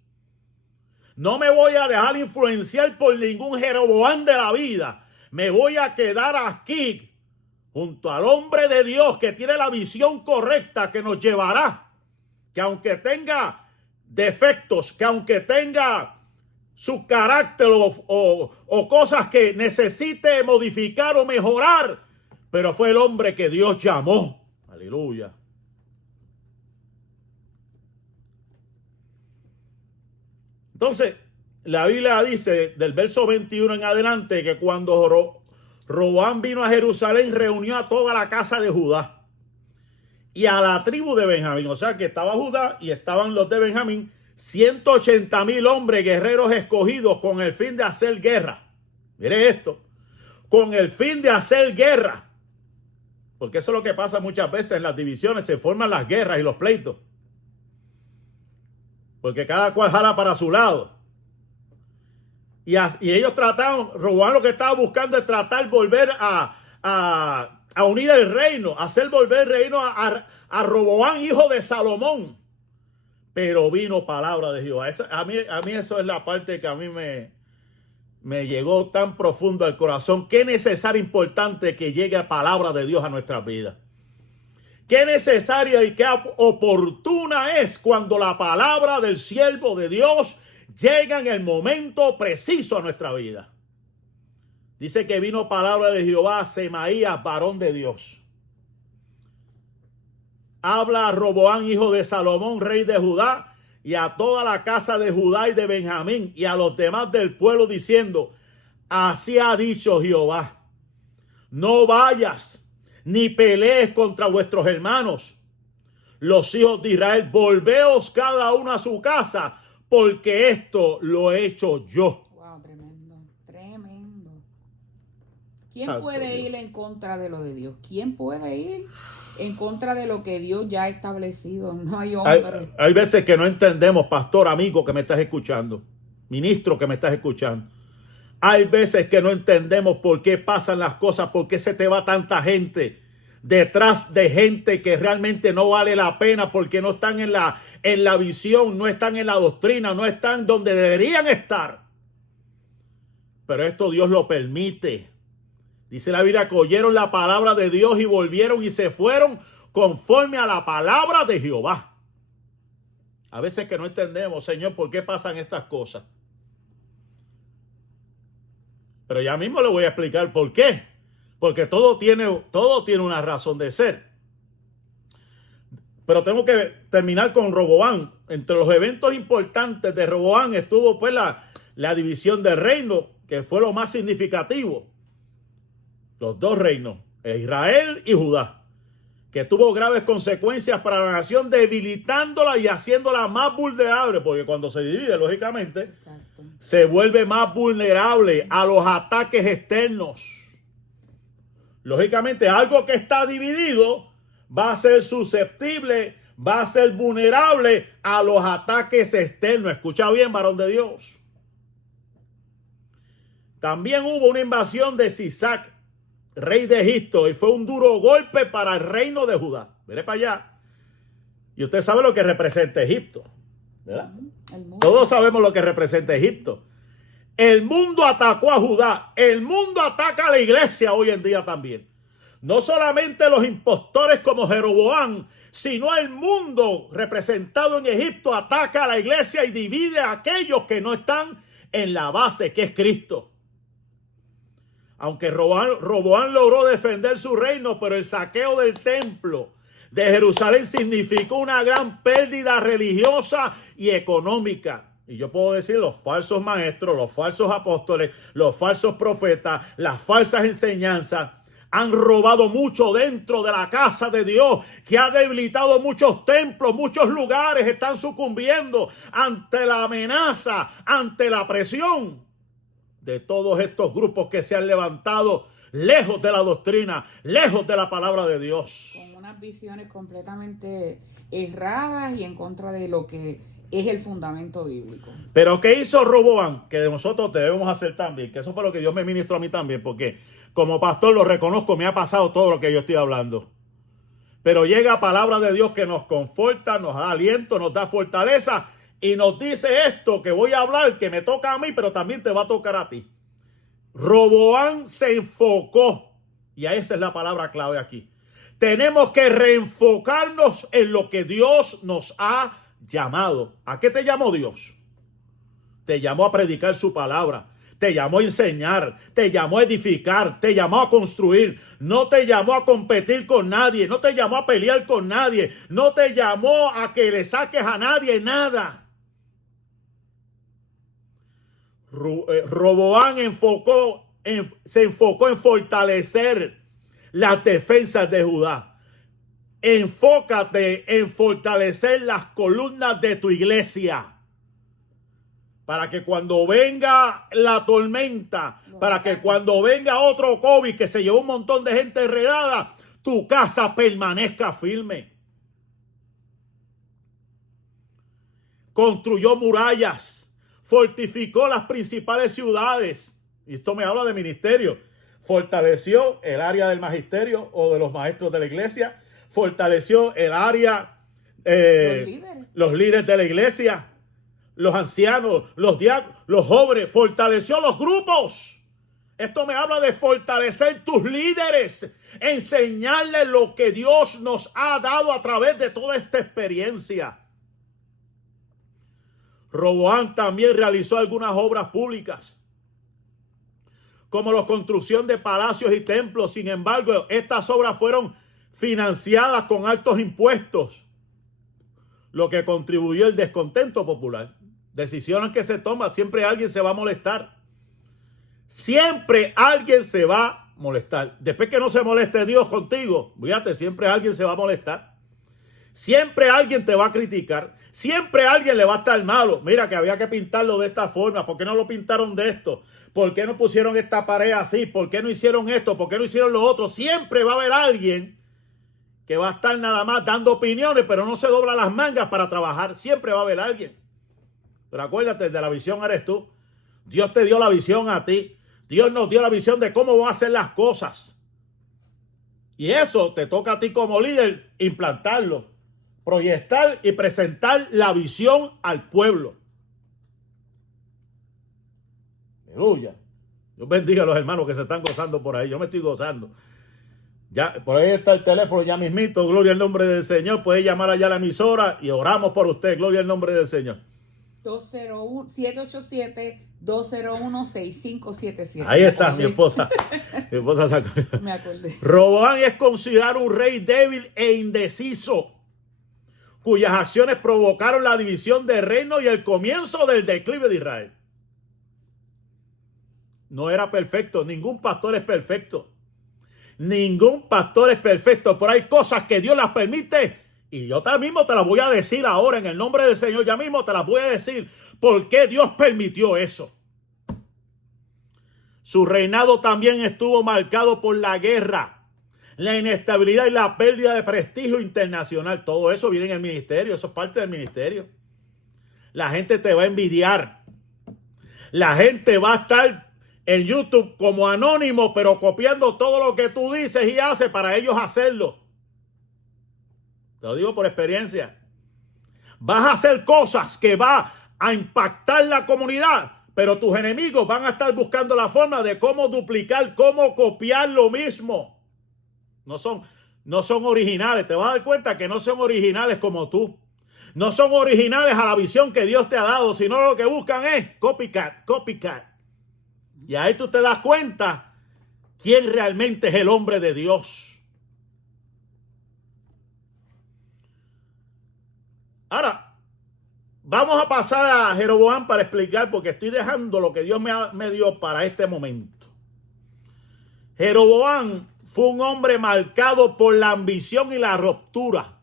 No me voy a dejar influenciar por ningún Jeroboam de la vida. Me voy a quedar aquí junto al hombre de Dios que tiene la visión correcta que nos llevará. Que aunque tenga defectos, que aunque tenga su carácter o cosas que necesite modificar o mejorar, pero fue el hombre que Dios llamó. Aleluya. Entonces, la Biblia dice del verso 21 en adelante que cuando Roboam vino a Jerusalén, reunió a toda la casa de Judá y a la tribu de Benjamín. O sea que estaba Judá y estaban los de Benjamín, 180,000 hombres guerreros escogidos con el fin de hacer guerra. Mire esto, con el fin de hacer guerra. Porque eso es lo que pasa muchas veces en las divisiones, se forman las guerras y los pleitos. Porque cada cual jala para su lado. Y ellos trataron, Roboam lo que estaba buscando es tratar de volver a unir el reino, hacer volver el reino a Roboam, hijo de Salomón. Pero vino palabra de Jehová. A mí eso es la parte que a mí me llegó tan profundo al corazón. Qué necesario, importante que llegue palabra de Dios a nuestras vidas. Qué necesaria y qué oportuna es cuando la palabra del siervo de Dios llega en el momento preciso a nuestra vida. Dice que vino palabra de Jehová a Semaías, varón de Dios. Habla a Roboam, hijo de Salomón, rey de Judá, y a toda la casa de Judá y de Benjamín, y a los demás del pueblo, diciendo: así ha dicho Jehová, no vayas ni pelees contra vuestros hermanos, los hijos de Israel. Volveos cada uno a su casa, porque esto lo he hecho yo. Wow, tremendo, tremendo. ¿Quién Santo puede Dios. ir en contra de lo de Dios? ¿Quién puede ir en contra de lo que Dios ya ha establecido? No hay hombre. Hay veces que no entendemos, pastor, amigo que me estás escuchando, ministro que me estás escuchando. Hay veces que no entendemos por qué pasan las cosas, por qué se te va tanta gente detrás de gente que realmente no vale la pena, porque no están en la visión, no están en la doctrina, no están donde deberían estar. Pero esto Dios lo permite. Dice la Biblia que oyeron la palabra de Dios y volvieron y se fueron conforme a la palabra de Jehová. A veces que no entendemos, Señor, por qué pasan estas cosas. Pero ya mismo le voy a explicar por qué. Porque todo tiene una razón de ser. Pero tengo que terminar con Roboam. Entre los eventos importantes de Roboam estuvo pues la división del reino, que fue lo más significativo. Los dos reinos, Israel y Judá, que tuvo graves consecuencias para la nación, debilitándola y haciéndola más vulnerable, porque cuando se divide, lógicamente, Exacto. se vuelve más vulnerable a los ataques externos. Lógicamente, algo que está dividido va a ser susceptible, va a ser vulnerable a los ataques externos. Escucha bien, varón de Dios. También hubo una invasión de Sisac, rey de Egipto, y fue un duro golpe para el reino de Judá. Mire para allá. Y usted sabe lo que representa Egipto, ¿verdad? Todos sabemos lo que representa Egipto. El mundo atacó a Judá. El mundo ataca a la iglesia hoy en día también. No solamente los impostores como Jeroboam, sino el mundo representado en Egipto ataca a la iglesia y divide a aquellos que no están en la base, que es Cristo. Aunque Roboam logró defender su reino, pero el saqueo del templo de Jerusalén significó una gran pérdida religiosa y económica. Y yo puedo decir, los falsos maestros, los falsos apóstoles, los falsos profetas, las falsas enseñanzas han robado mucho dentro de la casa de Dios, que ha debilitado muchos templos, muchos lugares están sucumbiendo ante la amenaza, ante la presión de todos estos grupos que se han levantado lejos de la doctrina, lejos de la palabra de Dios. Con unas visiones completamente erradas y en contra de lo que es el fundamento bíblico. Pero ¿qué hizo Roboam? Que nosotros debemos hacer también, que eso fue lo que Dios me ministró a mí también, porque como pastor lo reconozco, me ha pasado todo lo que yo estoy hablando. Pero llega palabra de Dios que nos conforta, nos da aliento, nos da fortaleza y nos dice esto que voy a hablar, que me toca a mí, pero también te va a tocar a ti. Roboam se enfocó, y esa es la palabra clave aquí. Tenemos que reenfocarnos en lo que Dios nos ha llamado. ¿A qué te llamó Dios? Te llamó a predicar su palabra. Te llamó a enseñar, te llamó a edificar, te llamó a construir. No te llamó a competir con nadie, no te llamó a pelear con nadie, no te llamó a que le saques a nadie nada. Roboam se enfocó en fortalecer las defensas de Judá. Enfócate en fortalecer las columnas de tu iglesia. Para que cuando venga la tormenta, para que cuando venga otro COVID que se llevó un montón de gente enredada, tu casa permanezca firme. Construyó murallas, fortificó las principales ciudades. Y esto me habla de ministerio. Fortaleció el área del magisterio o de los maestros de la iglesia. Fortaleció el área, los líderes de la iglesia. Los ancianos, los diáconos, los jóvenes, fortaleció los grupos. Esto me habla de fortalecer tus líderes, enseñarles lo que Dios nos ha dado a través de toda esta experiencia. Roboam también realizó algunas obras públicas, como la construcción de palacios y templos. Sin embargo, estas obras fueron financiadas con altos impuestos, lo que contribuyó al descontento popular. Decisiones que se toman, siempre alguien se va a molestar. Siempre alguien se va a molestar. Después que no se moleste Dios contigo, fíjate, siempre alguien se va a molestar. Siempre alguien te va a criticar. Siempre alguien le va a estar malo. Mira que había que pintarlo de esta forma. ¿Por qué no lo pintaron de esto? ¿Por qué no pusieron esta pared así? ¿Por qué no hicieron esto? ¿Por qué no hicieron lo otro? Siempre va a haber alguien que va a estar nada más dando opiniones, pero no se dobla las mangas para trabajar. Siempre va a haber alguien. Pero acuérdate, de la visión eres tú. Dios te dio la visión a ti. Dios nos dio la visión de cómo van a hacer las cosas. Y eso te toca a ti como líder implantarlo, proyectar y presentar la visión al pueblo. Aleluya. Dios bendiga a los hermanos que se están gozando por ahí. Yo me estoy gozando. Ya, por ahí está el teléfono ya mismito. Gloria al nombre del Señor. Puede llamar allá a la emisora y oramos por usted. Gloria al nombre del Señor. 787-201-6577. Ahí está, mi esposa. Mi esposa sacó. Me acordé. Roboam es considerado un rey débil e indeciso, cuyas acciones provocaron la división del reino y el comienzo del declive de Israel. No era perfecto. Ningún pastor es perfecto. Ningún pastor es perfecto. Pero hay cosas que Dios las permite. Y yo también mismo te las voy a decir ahora en el nombre del Señor. Ya mismo te las voy a decir por qué Dios permitió eso. Su reinado también estuvo marcado por la guerra, la inestabilidad y la pérdida de prestigio internacional. Todo eso viene en el ministerio. Eso es parte del ministerio. La gente te va a envidiar. La gente va a estar en YouTube como anónimo, pero copiando todo lo que tú dices y haces para ellos hacerlo. Te lo digo por experiencia. Vas a hacer cosas que va a impactar la comunidad, pero tus enemigos van a estar buscando la forma de cómo duplicar, cómo copiar lo mismo. No son originales. Te vas a dar cuenta que no son originales como tú. No son originales a la visión que Dios te ha dado, sino lo que buscan es copycat, copycat. Y ahí tú te das cuenta quién realmente es el hombre de Dios. Ahora, vamos a pasar a Jeroboam para explicar, porque estoy dejando lo que Dios me dio para este momento. Jeroboam fue un hombre marcado por la ambición y la ruptura.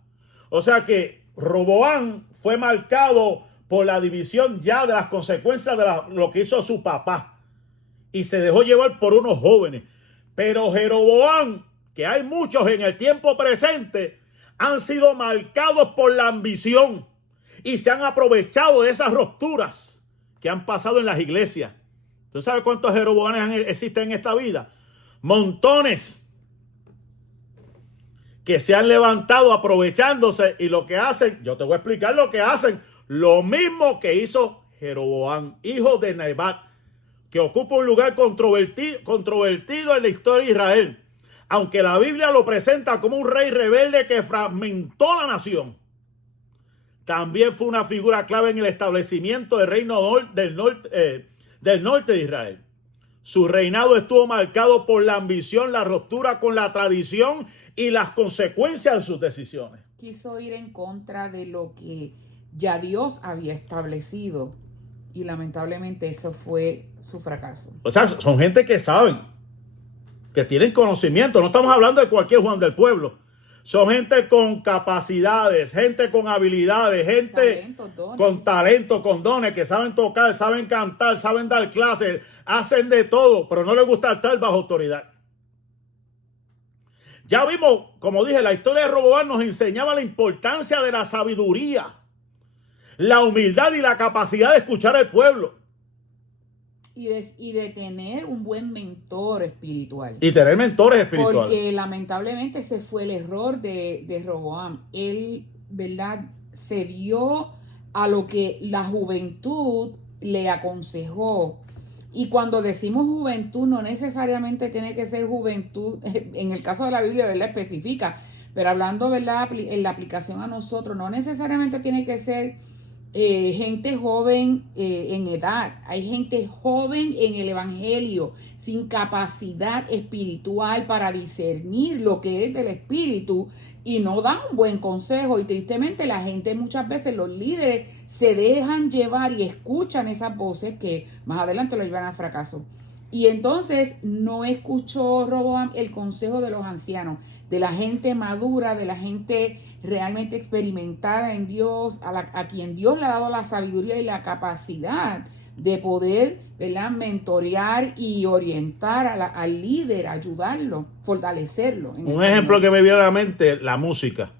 O sea que Roboam fue marcado por la división ya de las consecuencias de lo que hizo su papá. Y se dejó llevar por unos jóvenes. Pero Jeroboam, que hay muchos en el tiempo presente, han sido marcados por la ambición y se han aprovechado de esas rupturas que han pasado en las iglesias. ¿Usted sabe cuántos Jeroboanes existen en esta vida? Montones que se han levantado aprovechándose, y lo que hacen, yo te voy a explicar lo que hacen, lo mismo que hizo Jeroboam, hijo de Nebat, que ocupa un lugar controvertido en la historia de Israel. Aunque la Biblia lo presenta como un rey rebelde que fragmentó la nación, también fue una figura clave en el establecimiento del reino del norte de Israel. Su reinado estuvo marcado por la ambición, la ruptura con la tradición y las consecuencias de sus decisiones. Quiso ir en contra de lo que ya Dios había establecido, y lamentablemente eso fue su fracaso. O sea, son gente que saben, que tienen conocimiento. No estamos hablando de cualquier Juan del pueblo. Son gente con capacidades, gente con habilidades, gente con talento, con dones, que saben tocar, saben cantar, saben dar clases, hacen de todo, pero no les gusta estar bajo autoridad. Ya vimos, como dije, la historia de Roboam nos enseñaba la importancia de la sabiduría, la humildad y la capacidad de escuchar al pueblo. Y de tener un buen mentor espiritual. Y tener mentores espirituales. Porque lamentablemente ese fue el error de Roboam. Él, ¿verdad?, cedió a lo que la juventud le aconsejó. Y cuando decimos juventud, no necesariamente tiene que ser juventud, en el caso de la Biblia, ¿verdad?, especifica. Pero hablando, ¿verdad?, en la aplicación a nosotros, no necesariamente tiene que ser gente joven en edad. Hay gente joven en el evangelio sin capacidad espiritual para discernir lo que es del espíritu y no dan un buen consejo, y tristemente la gente, muchas veces los líderes se dejan llevar y escuchan esas voces que más adelante lo llevan al fracaso. Y entonces no escuchó Roboam el consejo de los ancianos, de la gente madura, de la gente realmente experimentada en Dios, a quien Dios le ha dado la sabiduría y la capacidad de poder, ¿verdad?, mentorear y orientar al líder, ayudarlo, fortalecerlo. Un ejemplo que me viene a la mente, la música.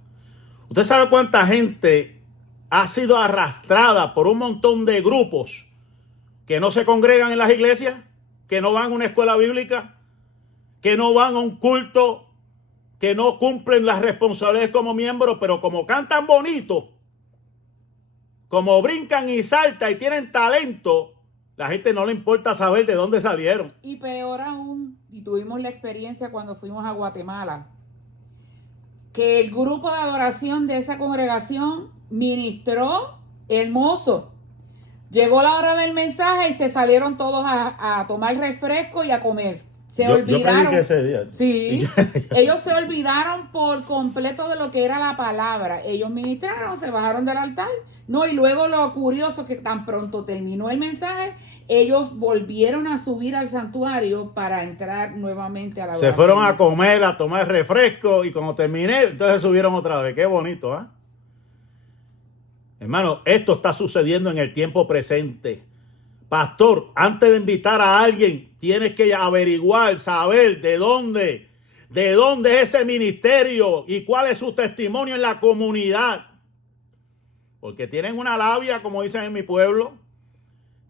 ¿Usted sabe cuánta gente ha sido arrastrada por un montón de grupos que no se congregan en las iglesias, que no van a una escuela bíblica, que no van a un culto, que no cumplen las responsabilidades como miembros, pero como cantan bonito, como brincan y saltan y tienen talento, la gente no le importa saber de dónde salieron? Y peor aún, y tuvimos la experiencia cuando fuimos a Guatemala, que el grupo de adoración de esa congregación ministró hermoso. Llegó la hora del mensaje y se salieron todos a tomar refresco y a comer. Se olvidaron. Yo prediqué ese día. Sí, ellos se olvidaron por completo de lo que era la palabra. Ellos ministraron, se bajaron del altar. No, y luego lo curioso que tan pronto terminó el mensaje, ellos volvieron a subir al santuario para entrar nuevamente a la adoración. Se fueron a comer, a tomar refresco, y cuando terminé, entonces subieron otra vez. Qué bonito, ¿eh? Hermano, esto está sucediendo en el tiempo presente. Pastor, antes de invitar a alguien, tienes que averiguar, saber de dónde es ese ministerio y cuál es su testimonio en la comunidad. Porque tienen una labia, como dicen en mi pueblo,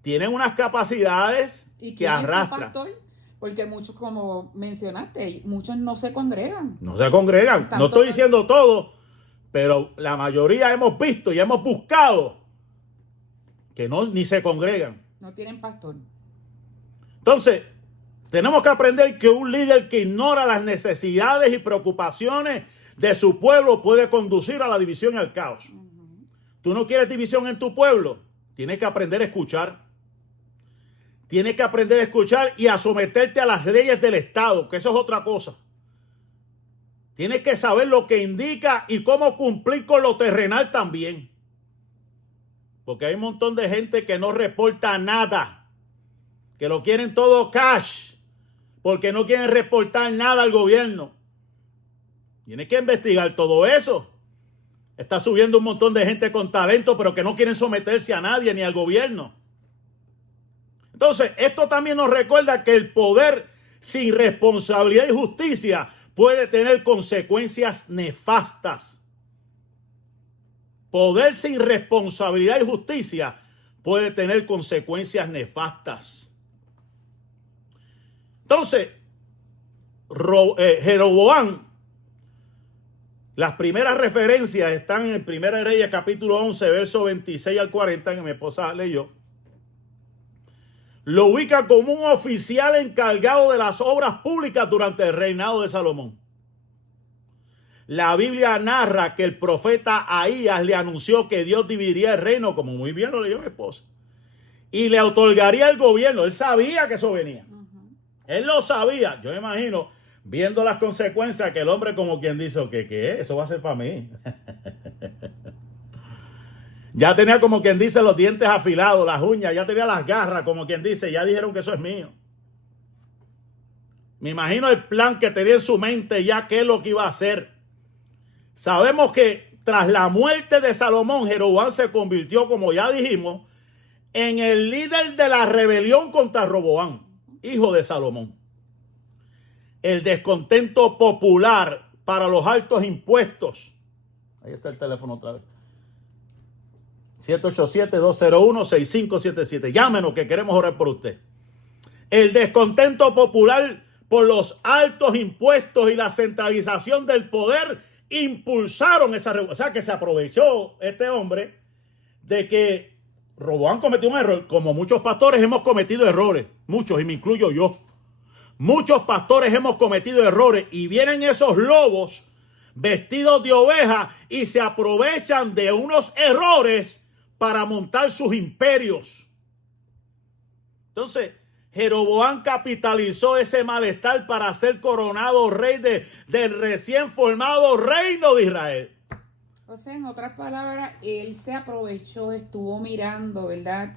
tienen unas capacidades que arrastran. Pastor? Porque muchos, como mencionaste, muchos no se congregan. No se congregan. No estoy diciendo todo, pero la mayoría hemos visto y hemos buscado que ni se congregan. No tienen pastor. Entonces, tenemos que aprender que un líder que ignora las necesidades y preocupaciones de su pueblo puede conducir a la división y al caos. ¿Tú no quieres división en tu pueblo? Tienes que aprender a escuchar. Tienes que aprender a escuchar y a someterte a las leyes del Estado, que eso es otra cosa. Tienes que saber lo que indica y cómo cumplir con lo terrenal también. Porque hay un montón de gente que no reporta nada, que lo quieren todo cash, porque no quieren reportar nada al gobierno. Tienes que investigar todo eso. Está subiendo un montón de gente con talento, pero que no quieren someterse a nadie ni al gobierno. Entonces, esto también nos recuerda que el poder sin responsabilidad y justicia puede tener consecuencias nefastas. poder sin responsabilidad y justicia puede tener consecuencias nefastas. Entonces, Jeroboam, las primeras referencias están en 1 Reyes capítulo 11, verso 26 al 40, que mi esposa leyó. Lo ubica como un oficial encargado de las obras públicas durante el reinado de Salomón. La Biblia narra que el profeta Ahías le anunció que Dios dividiría el reino, como muy bien lo leyó mi esposa, y le otorgaría el gobierno. Él sabía que eso venía. Él lo sabía. Yo me imagino, viendo las consecuencias, que el hombre como quien dice, ¿qué? Eso va a ser para mí. Ya tenía como quien dice los dientes afilados, las uñas, ya tenía las garras, como quien dice, ya dijeron que eso es mío. Me imagino el plan que tenía en su mente, ya qué es lo que iba a hacer. Sabemos que tras la muerte de Salomón, Jeroboam se convirtió, como ya dijimos, en el líder de la rebelión contra Roboam, hijo de Salomón. El descontento popular para los altos impuestos. Ahí está el teléfono otra vez. 787-201-6577. Llámenos que queremos orar por usted. El descontento popular por los altos impuestos y la centralización del poder impulsaron esa revolución. O sea que se aprovechó este hombre de que Roboam cometió un error. Como muchos pastores hemos cometido errores. Muchos, y me incluyo yo. Muchos pastores hemos cometido errores y vienen esos lobos vestidos de oveja y se aprovechan de unos errores para montar sus imperios. Entonces, Jeroboam capitalizó ese malestar para ser coronado rey del recién formado reino de Israel. O sea, en otras palabras, él se aprovechó, estuvo mirando, ¿verdad?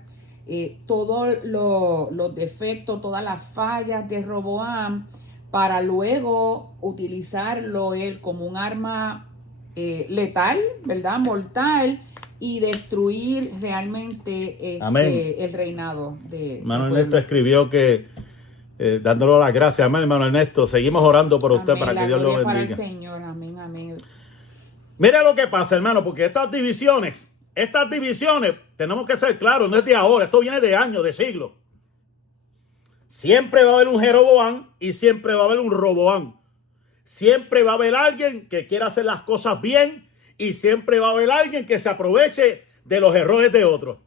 Todos los defectos, todas las fallas de Roboam para luego utilizarlo él como un arma letal, ¿verdad? Mortal, y destruir realmente el reinado de hermano Ernesto escribió que dándole las gracias, amén, hermano Ernesto, seguimos orando por usted, amén, para que Dios lo bendiga. Para el Señor, amén, amén. Mira lo que pasa, hermano, porque estas divisiones, tenemos que ser claros, no es de ahora, esto viene de años, de siglos. Siempre va a haber un Jeroboam y siempre va a haber un Roboam. Siempre va a haber alguien que quiera hacer las cosas bien y siempre va a haber alguien que se aproveche de los errores de otros.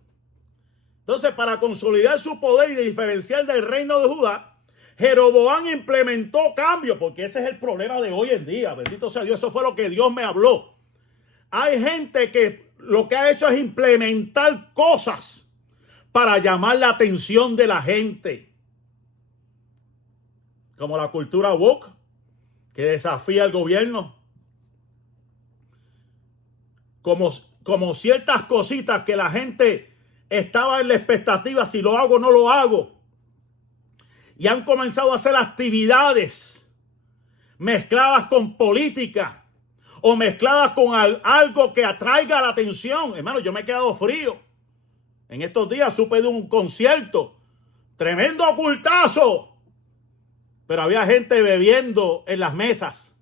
Entonces, para consolidar su poder y diferenciar del reino de Judá, Jeroboam implementó cambios, porque ese es el problema de hoy en día. Bendito sea Dios, eso fue lo que Dios me habló. Hay gente que lo que ha hecho es implementar cosas para llamar la atención de la gente. Como la cultura woke, que desafía al gobierno. Como ciertas cositas que la gente estaba en la expectativa, si lo hago o no lo hago. Y han comenzado a hacer actividades mezcladas con política o mezcladas con algo que atraiga la atención. Hermano, yo me he quedado frío. En estos días supe de un concierto. Tremendo ocultazo. Pero había gente bebiendo en las mesas.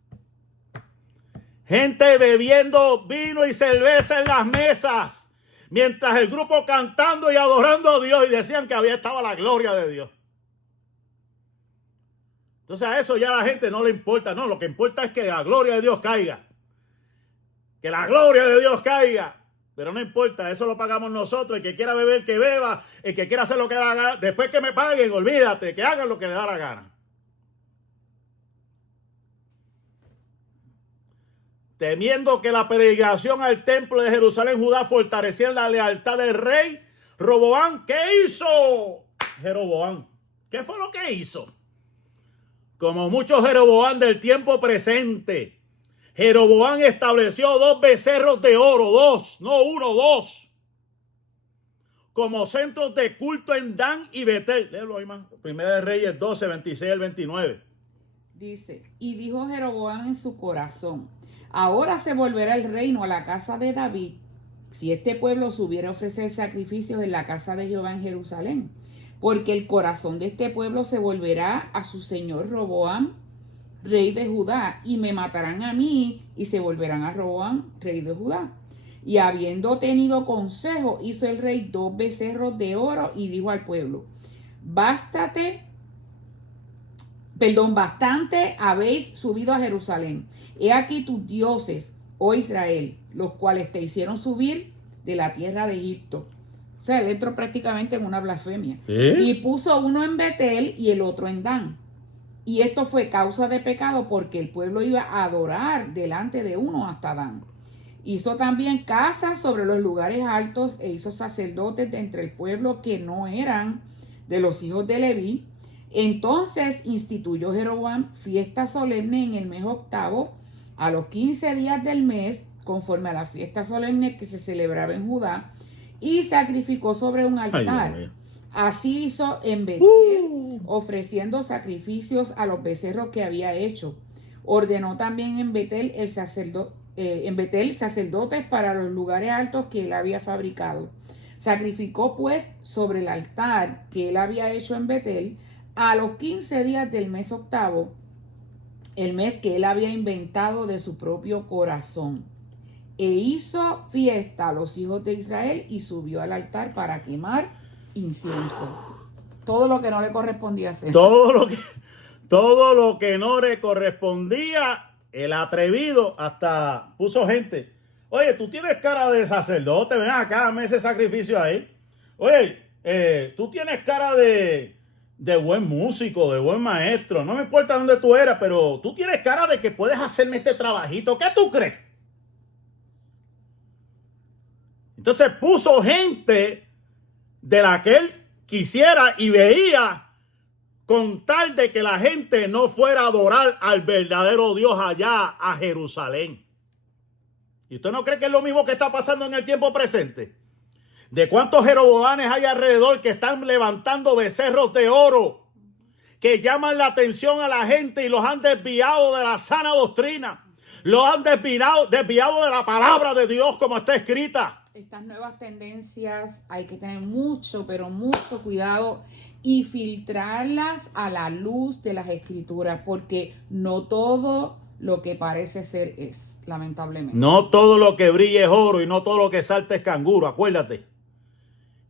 Gente bebiendo vino y cerveza en las mesas. Mientras el grupo cantando y adorando a Dios. Y decían que había estaba la gloria de Dios. Entonces a eso ya a la gente no le importa. No, lo que importa es que la gloria de Dios caiga. Que la gloria de Dios caiga. Pero no importa, eso lo pagamos nosotros. El que quiera beber, que beba. El que quiera hacer lo que le da la gana. Después que me paguen, olvídate, que hagan lo que le da la gana. Temiendo que la peregrinación al templo de Jerusalén, Judá, fortaleciera la lealtad del rey Roboam, ¿qué hizo Jeroboam? ¿Qué fue lo que hizo? Como muchos Jeroboam del tiempo presente, Jeroboam estableció 2 becerros de oro, 2, no 1, 2, como centros de culto en Dan y Betel. Léelo ahí, man. Primera de Reyes 12, 26 al 29. Dice, y dijo Jeroboam en su corazón: ahora se volverá el reino a la casa de David, si este pueblo subiera a ofrecer sacrificios en la casa de Jehová en Jerusalén, porque el corazón de este pueblo se volverá a su señor Roboam, rey de Judá, y me matarán a mí, y se volverán a Roboam, rey de Judá. Y habiendo tenido consejo, hizo el rey 2 becerros de oro y dijo al pueblo: bastante habéis subido a Jerusalén. He aquí tus dioses, oh Israel, los cuales te hicieron subir de la tierra de Egipto. O sea, él entró prácticamente en una blasfemia. Y puso uno en Betel y el otro en Dan. Y esto fue causa de pecado porque el pueblo iba a adorar delante de uno hasta Dan. Hizo también casas sobre los lugares altos e hizo sacerdotes de entre el pueblo que no eran de los hijos de Leví. Entonces instituyó Jeroboam fiesta solemne en el mes octavo, a los 15 días del mes, conforme a la fiesta solemne que se celebraba en Judá, y sacrificó sobre un altar. Así hizo en Betel, ofreciendo sacrificios a los becerros que había hecho. Ordenó también en Betel sacerdotes para los lugares altos que él había fabricado. Sacrificó pues sobre el altar que él había hecho en Betel a los 15 días del mes octavo, el mes que él había inventado de su propio corazón. E hizo fiesta a los hijos de Israel y subió al altar para quemar incienso. Todo lo que no le correspondía hacer. Todo lo que no le correspondía, el atrevido hasta puso gente. Oye, tú tienes cara de sacerdote, ven acá, dame ese sacrificio ahí. Oye, tú tienes cara de buen músico, de buen maestro. No me importa dónde tú eras, pero tú tienes cara de que puedes hacerme este trabajito. ¿Qué tú crees? Entonces puso gente de la que él quisiera y veía, con tal de que la gente no fuera a adorar al verdadero Dios allá a Jerusalén. ¿Y usted no cree que es lo mismo que está pasando en el tiempo presente? ¿De cuántos Jeroboanes hay alrededor que están levantando becerros de oro, que llaman la atención a la gente y los han desviado de la sana doctrina? Los han desviado de la palabra de Dios como está escrita. Estas nuevas tendencias hay que tener mucho, pero mucho cuidado y filtrarlas a la luz de las escrituras, porque no todo lo que parece ser es, lamentablemente. No todo lo que brilla es oro y no todo lo que salta es canguro, acuérdate.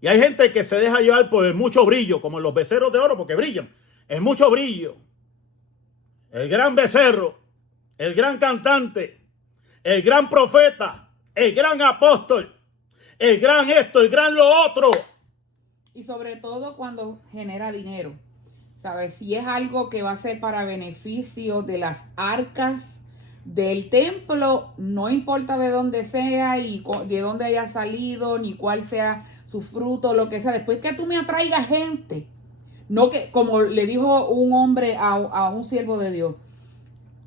Y hay gente que se deja llevar por el mucho brillo, como en los becerros de oro, porque brillan. El mucho brillo. El gran becerro, el gran cantante, el gran profeta, el gran apóstol, el gran esto, el gran lo otro. Y sobre todo cuando genera dinero. ¿Sabes? Si es algo que va a ser para beneficio de las arcas del templo, no importa de dónde sea y de dónde haya salido, ni cuál sea su fruto, lo que sea. Después que tú me atraigas gente, no que, como le dijo un hombre a un siervo de Dios,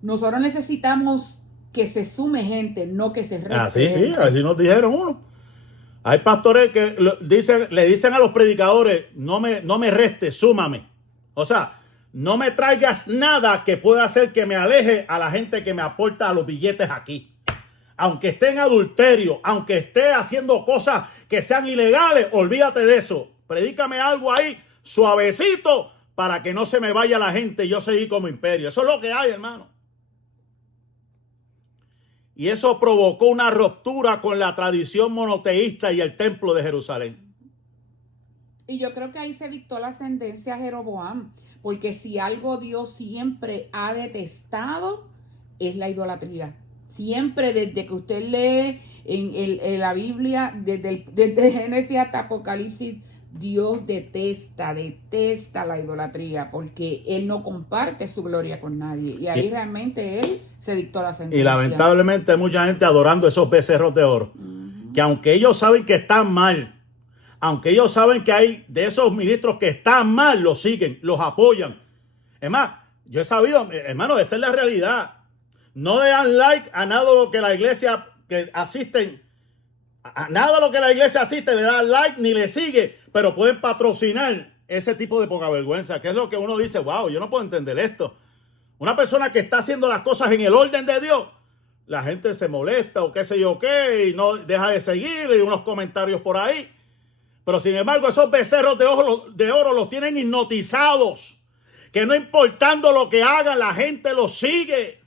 nosotros necesitamos que se sume gente, no que se reste así gente. sí, así nos dijeron uno. Hay pastores que le dicen a los predicadores, no me restes, súmame. O sea, no me traigas nada que pueda hacer que me aleje a la gente que me aporta a los billetes aquí. Aunque esté en adulterio, aunque esté haciendo cosas que sean ilegales, olvídate de eso. Predícame algo ahí suavecito para que no se me vaya la gente y yo seguir como imperio. Eso es lo que hay, hermano. Y eso provocó una ruptura con la tradición monoteísta y el templo de Jerusalén. Y yo creo que ahí se dictó la ascendencia a Jeroboam, porque si algo Dios siempre ha detestado es la idolatría. Siempre, desde que usted lee en la Biblia, desde Génesis hasta Apocalipsis, Dios detesta la idolatría, porque Él no comparte su gloria con nadie. Y ahí realmente Él se dictó la sentencia. Y lamentablemente hay mucha gente adorando esos becerros de oro. Que aunque ellos saben que están mal, aunque ellos saben que hay de esos ministros que están mal, los siguen, los apoyan. Es más, yo he sabido, hermano, esa es la realidad. No le dan like a nada de lo que la iglesia que asisten, a nada de lo que la iglesia asiste le da like ni le sigue, pero pueden patrocinar ese tipo de poca vergüenza, que es lo que uno dice, wow, yo no puedo entender esto. Una persona que está haciendo las cosas en el orden de Dios, la gente se molesta o qué sé yo qué, y no deja de seguir, y unos comentarios por ahí. Pero sin embargo, esos becerros de oro los tienen hipnotizados, que no importando lo que hagan, la gente los sigue.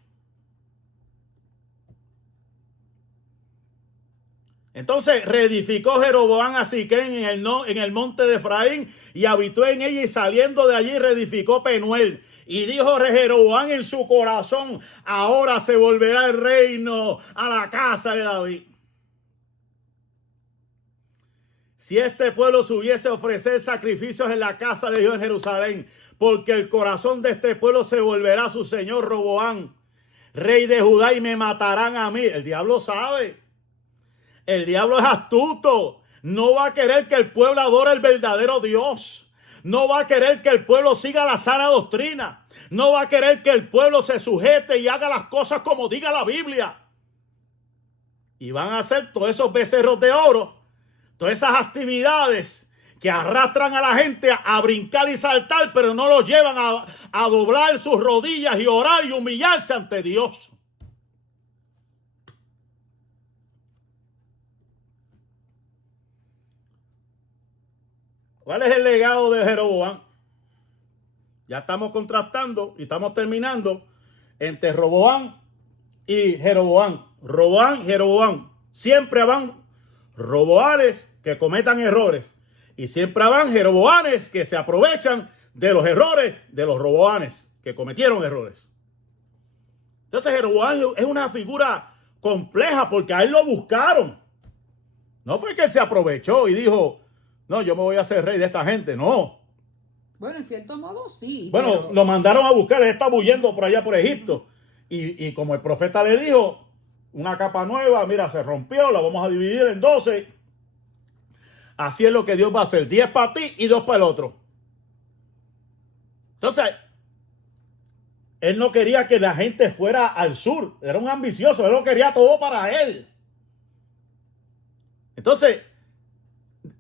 Entonces reedificó Jeroboam a Siquén en el monte de Efraín y habitó en ella, y saliendo de allí reedificó Penuel. Y dijo Jeroboam en su corazón: ahora se volverá el reino a la casa de David. Si este pueblo subiese a ofrecer sacrificios en la casa de Dios en Jerusalén, porque el corazón de este pueblo se volverá a su señor Roboam, rey de Judá, y me matarán a mí. El diablo sabe. El diablo es astuto. No va a querer que el pueblo adore el verdadero Dios. No va a querer que el pueblo siga la sana doctrina. No va a querer que el pueblo se sujete y haga las cosas como diga la Biblia. Y van a hacer todos esos becerros de oro, todas esas actividades que arrastran a la gente a brincar y saltar, pero no los llevan a doblar sus rodillas y orar y humillarse ante Dios. ¿Cuál es el legado de Jeroboam? Ya estamos contrastando y estamos terminando entre Roboam y Jeroboam. Jeroboam. Siempre van Roboanes que cometan errores, y siempre van Jeroboanes que se aprovechan de los errores de los Roboanes que cometieron errores. Entonces Jeroboam es una figura compleja porque a él lo buscaron. No fue que él se aprovechó y dijo: no, yo me voy a hacer rey de esta gente. No. Bueno, en cierto modo sí. Bueno, pero lo mandaron a buscar. Él estaba huyendo por allá por Egipto. Y como el profeta le dijo: una capa nueva, mira, se rompió, la vamos a dividir en 12. Así es lo que Dios va a hacer: 10 para ti y 2 para el otro. Entonces, él no quería que la gente fuera al sur. Era un ambicioso. Él lo quería todo para él. Entonces,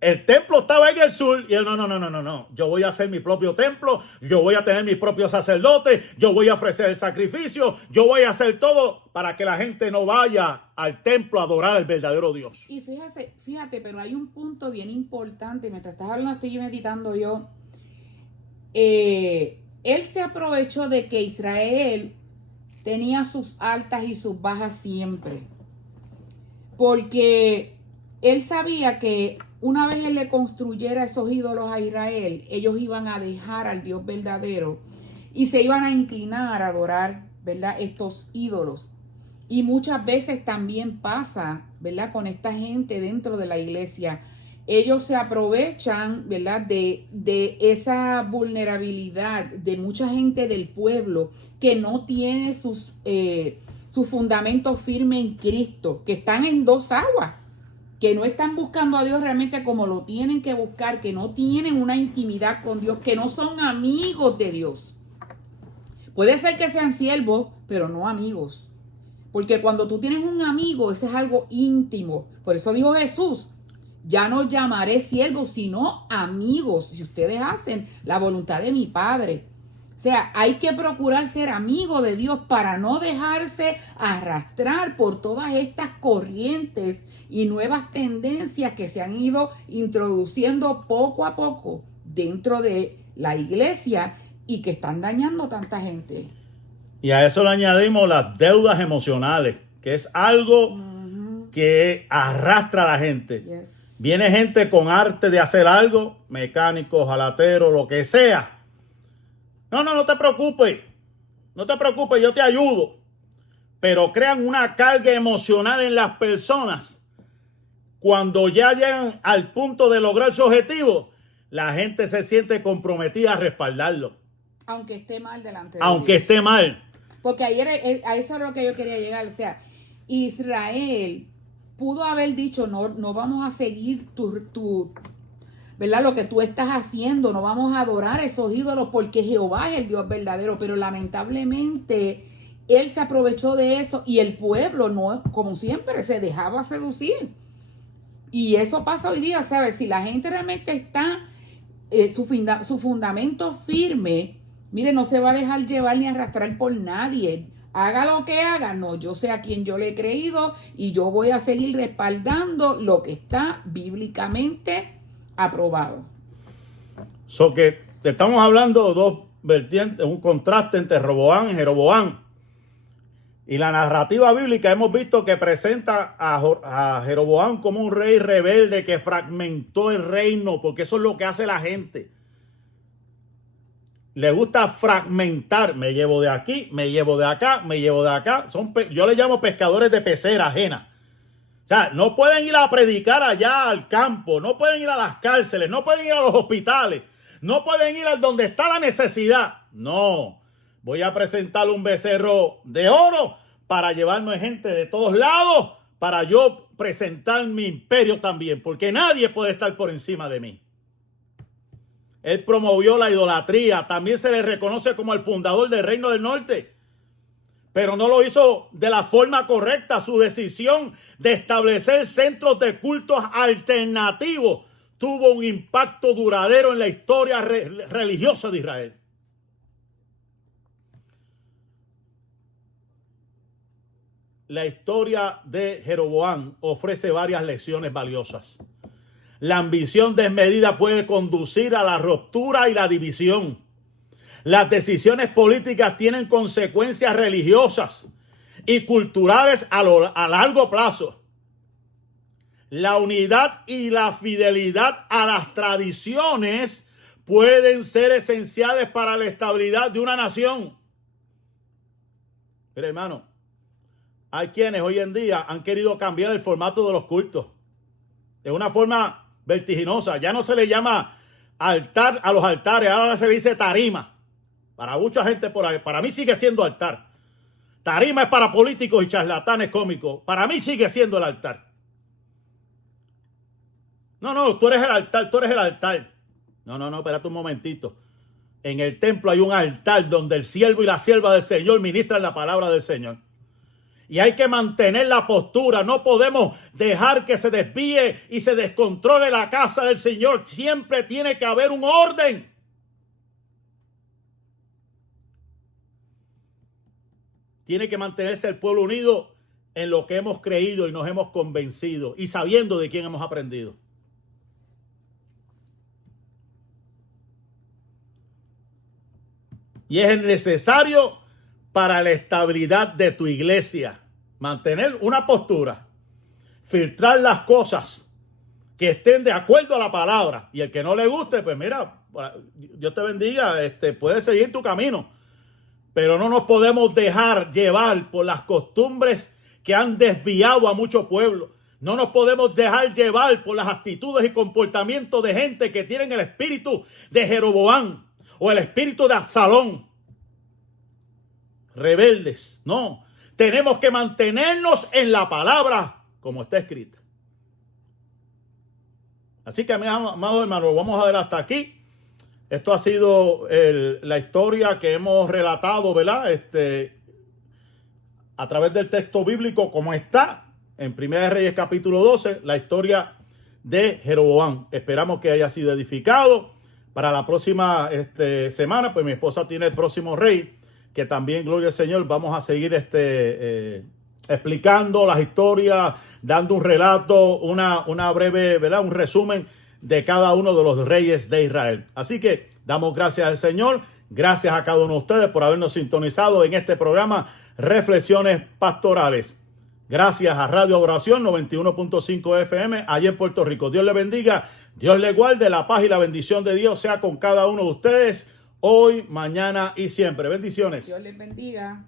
el templo estaba en el sur y él no. Yo voy a hacer mi propio templo, yo voy a tener mis propios sacerdotes, yo voy a ofrecer el sacrificio, yo voy a hacer todo para que la gente no vaya al templo a adorar al verdadero Dios. Y fíjate, pero hay un punto bien importante. Mientras estás hablando, estoy meditando yo. Él se aprovechó de que Israel tenía sus altas y sus bajas siempre. Porque él sabía que una vez él le construyera esos ídolos a Israel, ellos iban a dejar al Dios verdadero y se iban a inclinar a adorar, ¿verdad?, estos ídolos. Y muchas veces también pasa, ¿verdad?, con esta gente dentro de la iglesia. Ellos se aprovechan, ¿verdad?, de esa vulnerabilidad de mucha gente del pueblo que no tiene su fundamento firme en Cristo, que están en dos aguas, que no están buscando a Dios realmente como lo tienen que buscar, que no tienen una intimidad con Dios, que no son amigos de Dios. Puede ser que sean siervos, pero no amigos. Porque cuando tú tienes un amigo, eso es algo íntimo. Por eso dijo Jesús: ya no llamaré siervos, sino amigos, si ustedes hacen la voluntad de mi Padre. O sea, hay que procurar ser amigo de Dios para no dejarse arrastrar por todas estas corrientes y nuevas tendencias que se han ido introduciendo poco a poco dentro de la iglesia y que están dañando tanta gente. Y a eso le añadimos las deudas emocionales, que es algo que arrastra a la gente. Yes. Viene gente con arte de hacer algo, mecánico, jalatero, lo que sea. No te preocupes. No te preocupes, yo te ayudo. Pero crean una carga emocional en las personas. Cuando ya llegan al punto de lograr su objetivo, la gente se siente comprometida a respaldarlo. Aunque esté mal delante de Aunque Dios. esté mal. Porque ayer, a eso es lo que yo quería llegar. O sea, Israel pudo haber dicho: no vamos a seguir ¿verdad?, lo que tú estás haciendo, no vamos a adorar esos ídolos porque Jehová es el Dios verdadero. Pero lamentablemente él se aprovechó de eso y el pueblo, no, como siempre, se dejaba seducir. Y eso pasa hoy día, ¿sabes? Si la gente realmente está su fundamento firme, mire, no se va a dejar llevar ni arrastrar por nadie. Haga lo que haga, no, yo sé a quién yo le he creído y yo voy a seguir respaldando lo que está bíblicamente aprobado. So que estamos hablando de dos vertientes, un contraste entre Roboam y Jeroboam. Y la narrativa bíblica hemos visto que presenta a Jeroboam como un rey rebelde que fragmentó el reino, porque eso es lo que hace la gente. Le gusta fragmentar. Me llevo de aquí, me llevo de acá, me llevo de acá. Yo le llamo pescadores de pecera ajena. O sea, no pueden ir a predicar allá al campo, no pueden ir a las cárceles, no pueden ir a los hospitales, no pueden ir a donde está la necesidad. No, voy a presentar un becerro de oro para llevarme gente de todos lados, para yo presentar mi imperio también, porque nadie puede estar por encima de mí. Él promovió la idolatría, también se le reconoce como el fundador del Reino del Norte, pero no lo hizo de la forma correcta. Su decisión de establecer centros de cultos alternativos tuvo un impacto duradero en la historia religiosa de Israel. La historia de Jeroboam ofrece varias lecciones valiosas. La ambición desmedida puede conducir a la ruptura y la división. Las decisiones políticas tienen consecuencias religiosas y culturales a largo plazo. La unidad y la fidelidad a las tradiciones pueden ser esenciales para la estabilidad de una nación. Mira, hermano, hay quienes hoy en día han querido cambiar el formato de los cultos de una forma vertiginosa. Ya no se le llama altar a los altares, ahora se le dice tarima. Para mucha gente por ahí, para mí sigue siendo altar. Tarima es para políticos y charlatanes cómicos. Para mí sigue siendo el altar. No, tú eres el altar, tú eres el altar. No, espérate un momentito. En el templo hay un altar donde el siervo y la sierva del Señor ministran la palabra del Señor. Y hay que mantener la postura. No podemos dejar que se desvíe y se descontrole la casa del Señor. Siempre tiene que haber un orden. Tiene que mantenerse el pueblo unido en lo que hemos creído y nos hemos convencido y sabiendo de quién hemos aprendido. Y es necesario para la estabilidad de tu iglesia mantener una postura, filtrar las cosas que estén de acuerdo a la palabra, y el que no le guste, pues mira, Dios te bendiga, puedes seguir tu camino, pero no nos podemos dejar llevar por las costumbres que han desviado a mucho pueblo. No nos podemos dejar llevar por las actitudes y comportamientos de gente que tienen el espíritu de Jeroboam o el espíritu de Absalón. Rebeldes, no. Tenemos que mantenernos en la palabra como está escrita. Así que, mis amados hermanos, vamos a ver hasta aquí. Esto ha sido la historia que hemos relatado, ¿verdad? A través del texto bíblico, como está en 1 Reyes capítulo 12, la historia de Jeroboam. Esperamos que haya sido edificado. Para la próxima semana, pues mi esposa tiene el próximo rey, que también, gloria al Señor, vamos a seguir explicando las historias, dando un relato, una breve, ¿verdad? Un resumen de cada uno de los reyes de Israel. Así que damos gracias al Señor, gracias a cada uno de ustedes por habernos sintonizado en este programa Reflexiones Pastorales. Gracias a Radio Oración 91.5 FM allá en Puerto Rico. Dios le bendiga, Dios le guarde, la paz y la bendición de Dios sea con cada uno de ustedes, hoy, mañana y siempre. Bendiciones. Dios les bendiga.